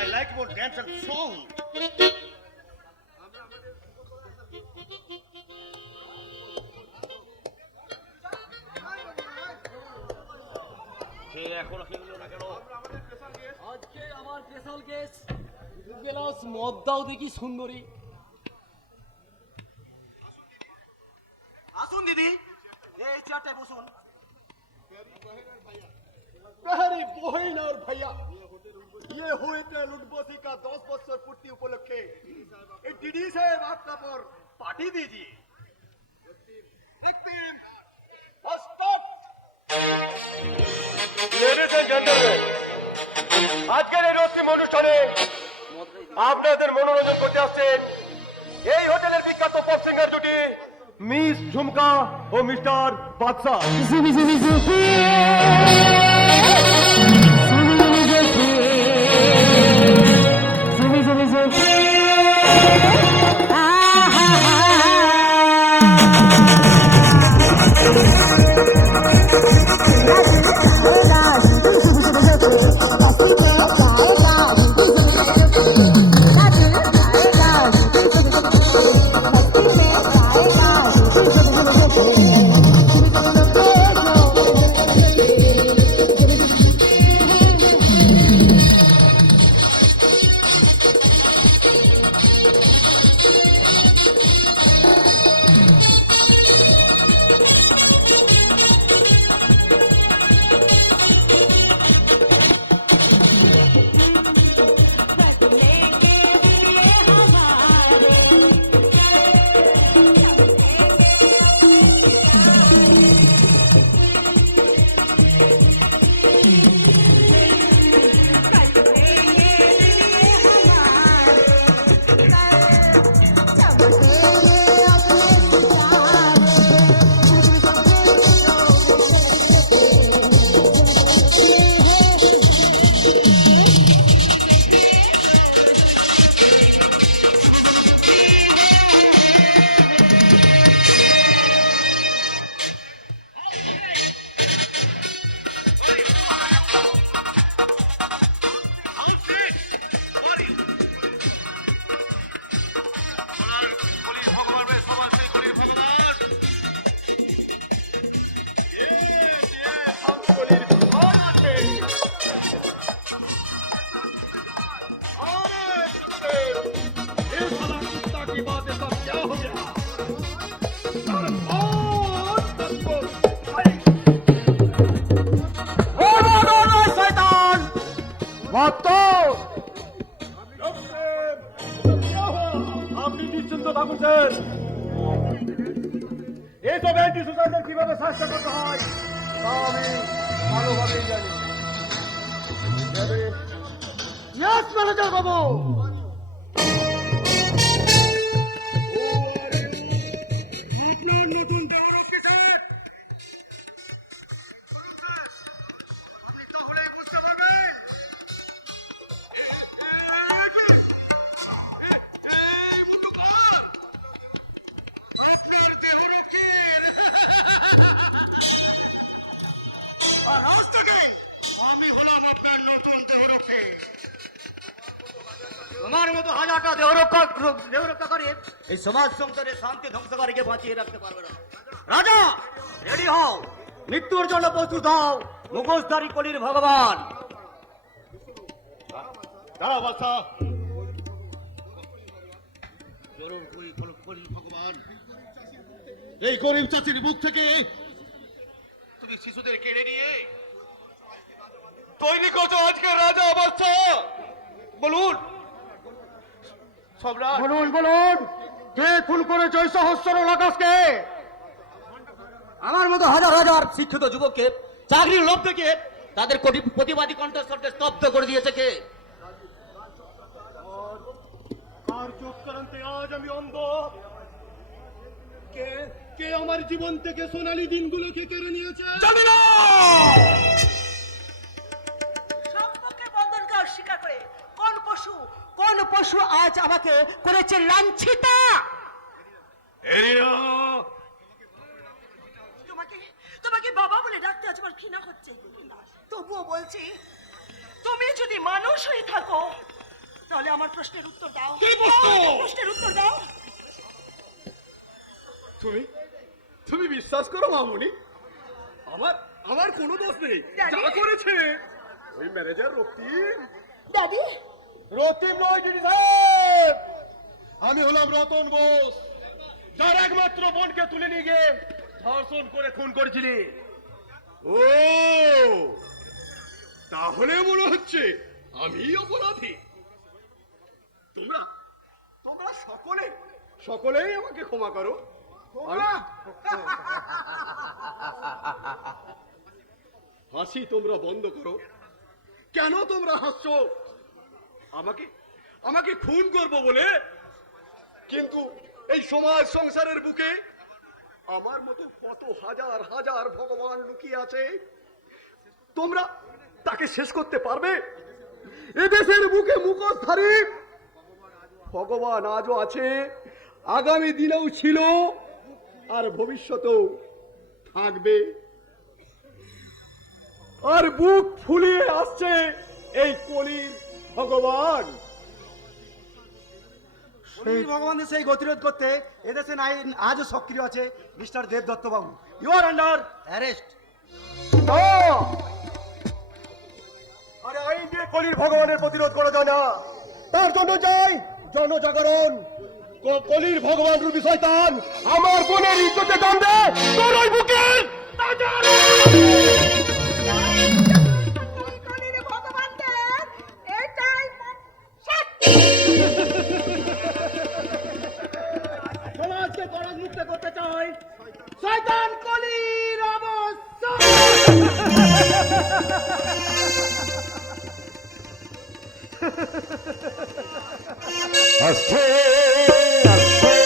I like your dance and song. আজকে আমার স্পেশাল গেস্ট গ্লাস মদ দাও দেখি সুন্দরী। আসুন দিদি, এই চেয়ারটায় বসুন। प्यारी बहन और भैया, ये होटल उर्वशी का 10 वर्ष पूर्ति उपलक्षे डीडी साहब आपका पर पार्टी दीजिए। Ladies and gentlemen, আজকের এই রক্তিম অনুষ্ঠানে আপনাদের মনোরঞ্জন করতে আসছেন এই হোটেলের বিখ্যাত পপ সিঙ্গার জুটি মিস ঝুমকা ও মিস্টার বাদশা। আপনি নিশ্চিন্ত থাকুন স্যার, এইসব অ্যান্টি সোশ্যালদের কিভাবে শাস্তি করতে হয় তা আমি ভালোভাবেই জানি। ইয়েস ম্যানেজার বাবু। আপনার নতুন পাওয়ার অফিসার আমি হলাম আপনার নতুন দেহরক্ষী। তোমার মতো হাজারটা দেহরক্ষা করে এই সমাজ সংসারে শান্তি ধ্বংসকারীকে বাঁচিয়ে রাখতে পারবে না। রাজা রেডি হও, মৃত্যুর জন্য প্রস্তুত হও, মুখোশধারী কলির ভগবান। দাঁড়াও বাচ্চা। ভগবান, এই গরিব চাচির মুখ থেকে তুমি শিশুদের কেড়ে নিয়ে তৈরি করছো আজকে রাজা বাচ্চা। বলুন সম্রাট, বলুন বলুন, কে খুন করেছে ওই সহস্র লাকাসকে? আমার মতো হাজার হাজার শিক্ষিত যুবককে চাকরির লোভ থেকে তাদের প্রতিবাদী কণ্ঠস্বরকে স্তব্ধ করে দিয়েছে কে? আর চোখ করান্তে আজ আমি অন্ধ। কে কে আমার জীবন থেকে সোনালী দিনগুলোকে কেড়ে নিয়েছে? জানি না। সম্পর্কে বন্ধনকে অস্বীকার করে কোন পশু আজ আমাকে করেছে লাঞ্ছিতা? তোমাকে বাবা বলে ডাকতে আজ আমার ঘৃণা হচ্ছে, তবুও বলছি তুমি যদি মানুষ হয়ে থাকো তাহলে আমার প্রশ্নের উত্তর দাও। কি প্রশ্ন? প্রশ্নের উত্তর দাও। তুমি বিশ্বাস করো মামুনি, আমার আমার কোনো দোষ নেই। Daddy? যা করেছে ওই ম্যানেজার রক্তিম। ড্যাডি, রক্তিম নয় দিদি সাহেব, আমি হলাম রতন বোস, যার একমাত্র বোনকে তুলে নিয়ে গিয়ে ধর্ষণ করে খুন করেছিলি। ও তাহলে মনে হচ্ছে আমি অপরাধী। তোমরা তোমরা সকলেই আমাকে ক্ষমা করো। হাসি তোমরা বন্ধ করো। কেন তোমরা হাসছো? আমাকে খুন করবো বলে? কিন্তু এই সমাজ সংসারের বুকে আমার মতো কত হাজার হাজার ভগবান লুকিয়ে আছে। তোমরা তাকে শেষ করতে পারবে? এদেশের বুকে মুখোশধারী ভগবান আজও আছে, আগামী দিনেও ছিল, আর ভবিষ্যতেও থাকবে। আর বুক ফুলিয়ে আসছে এই কলির ভগবান। ভগবানের সেই গতিরোধ করতে এদেশে আইন আজও সক্রিয় আছে। Mister Dev Dutta Babu, you R under arrest. আরে আইন দিয়ে কলির ভগবানের প্রতিরোধ করা যায় না, তার জন্য চাই জনজাগরণ। কলির ভগবান রূপী শয়তান আমার বোনের ইজ্জতে দাম দে, তোর ওই বুকের কলির ভগবানদের এটাই সমাজকে পরামুক্ত করতে চাই শয়তান কলির অবস্থা। আসছে আসছে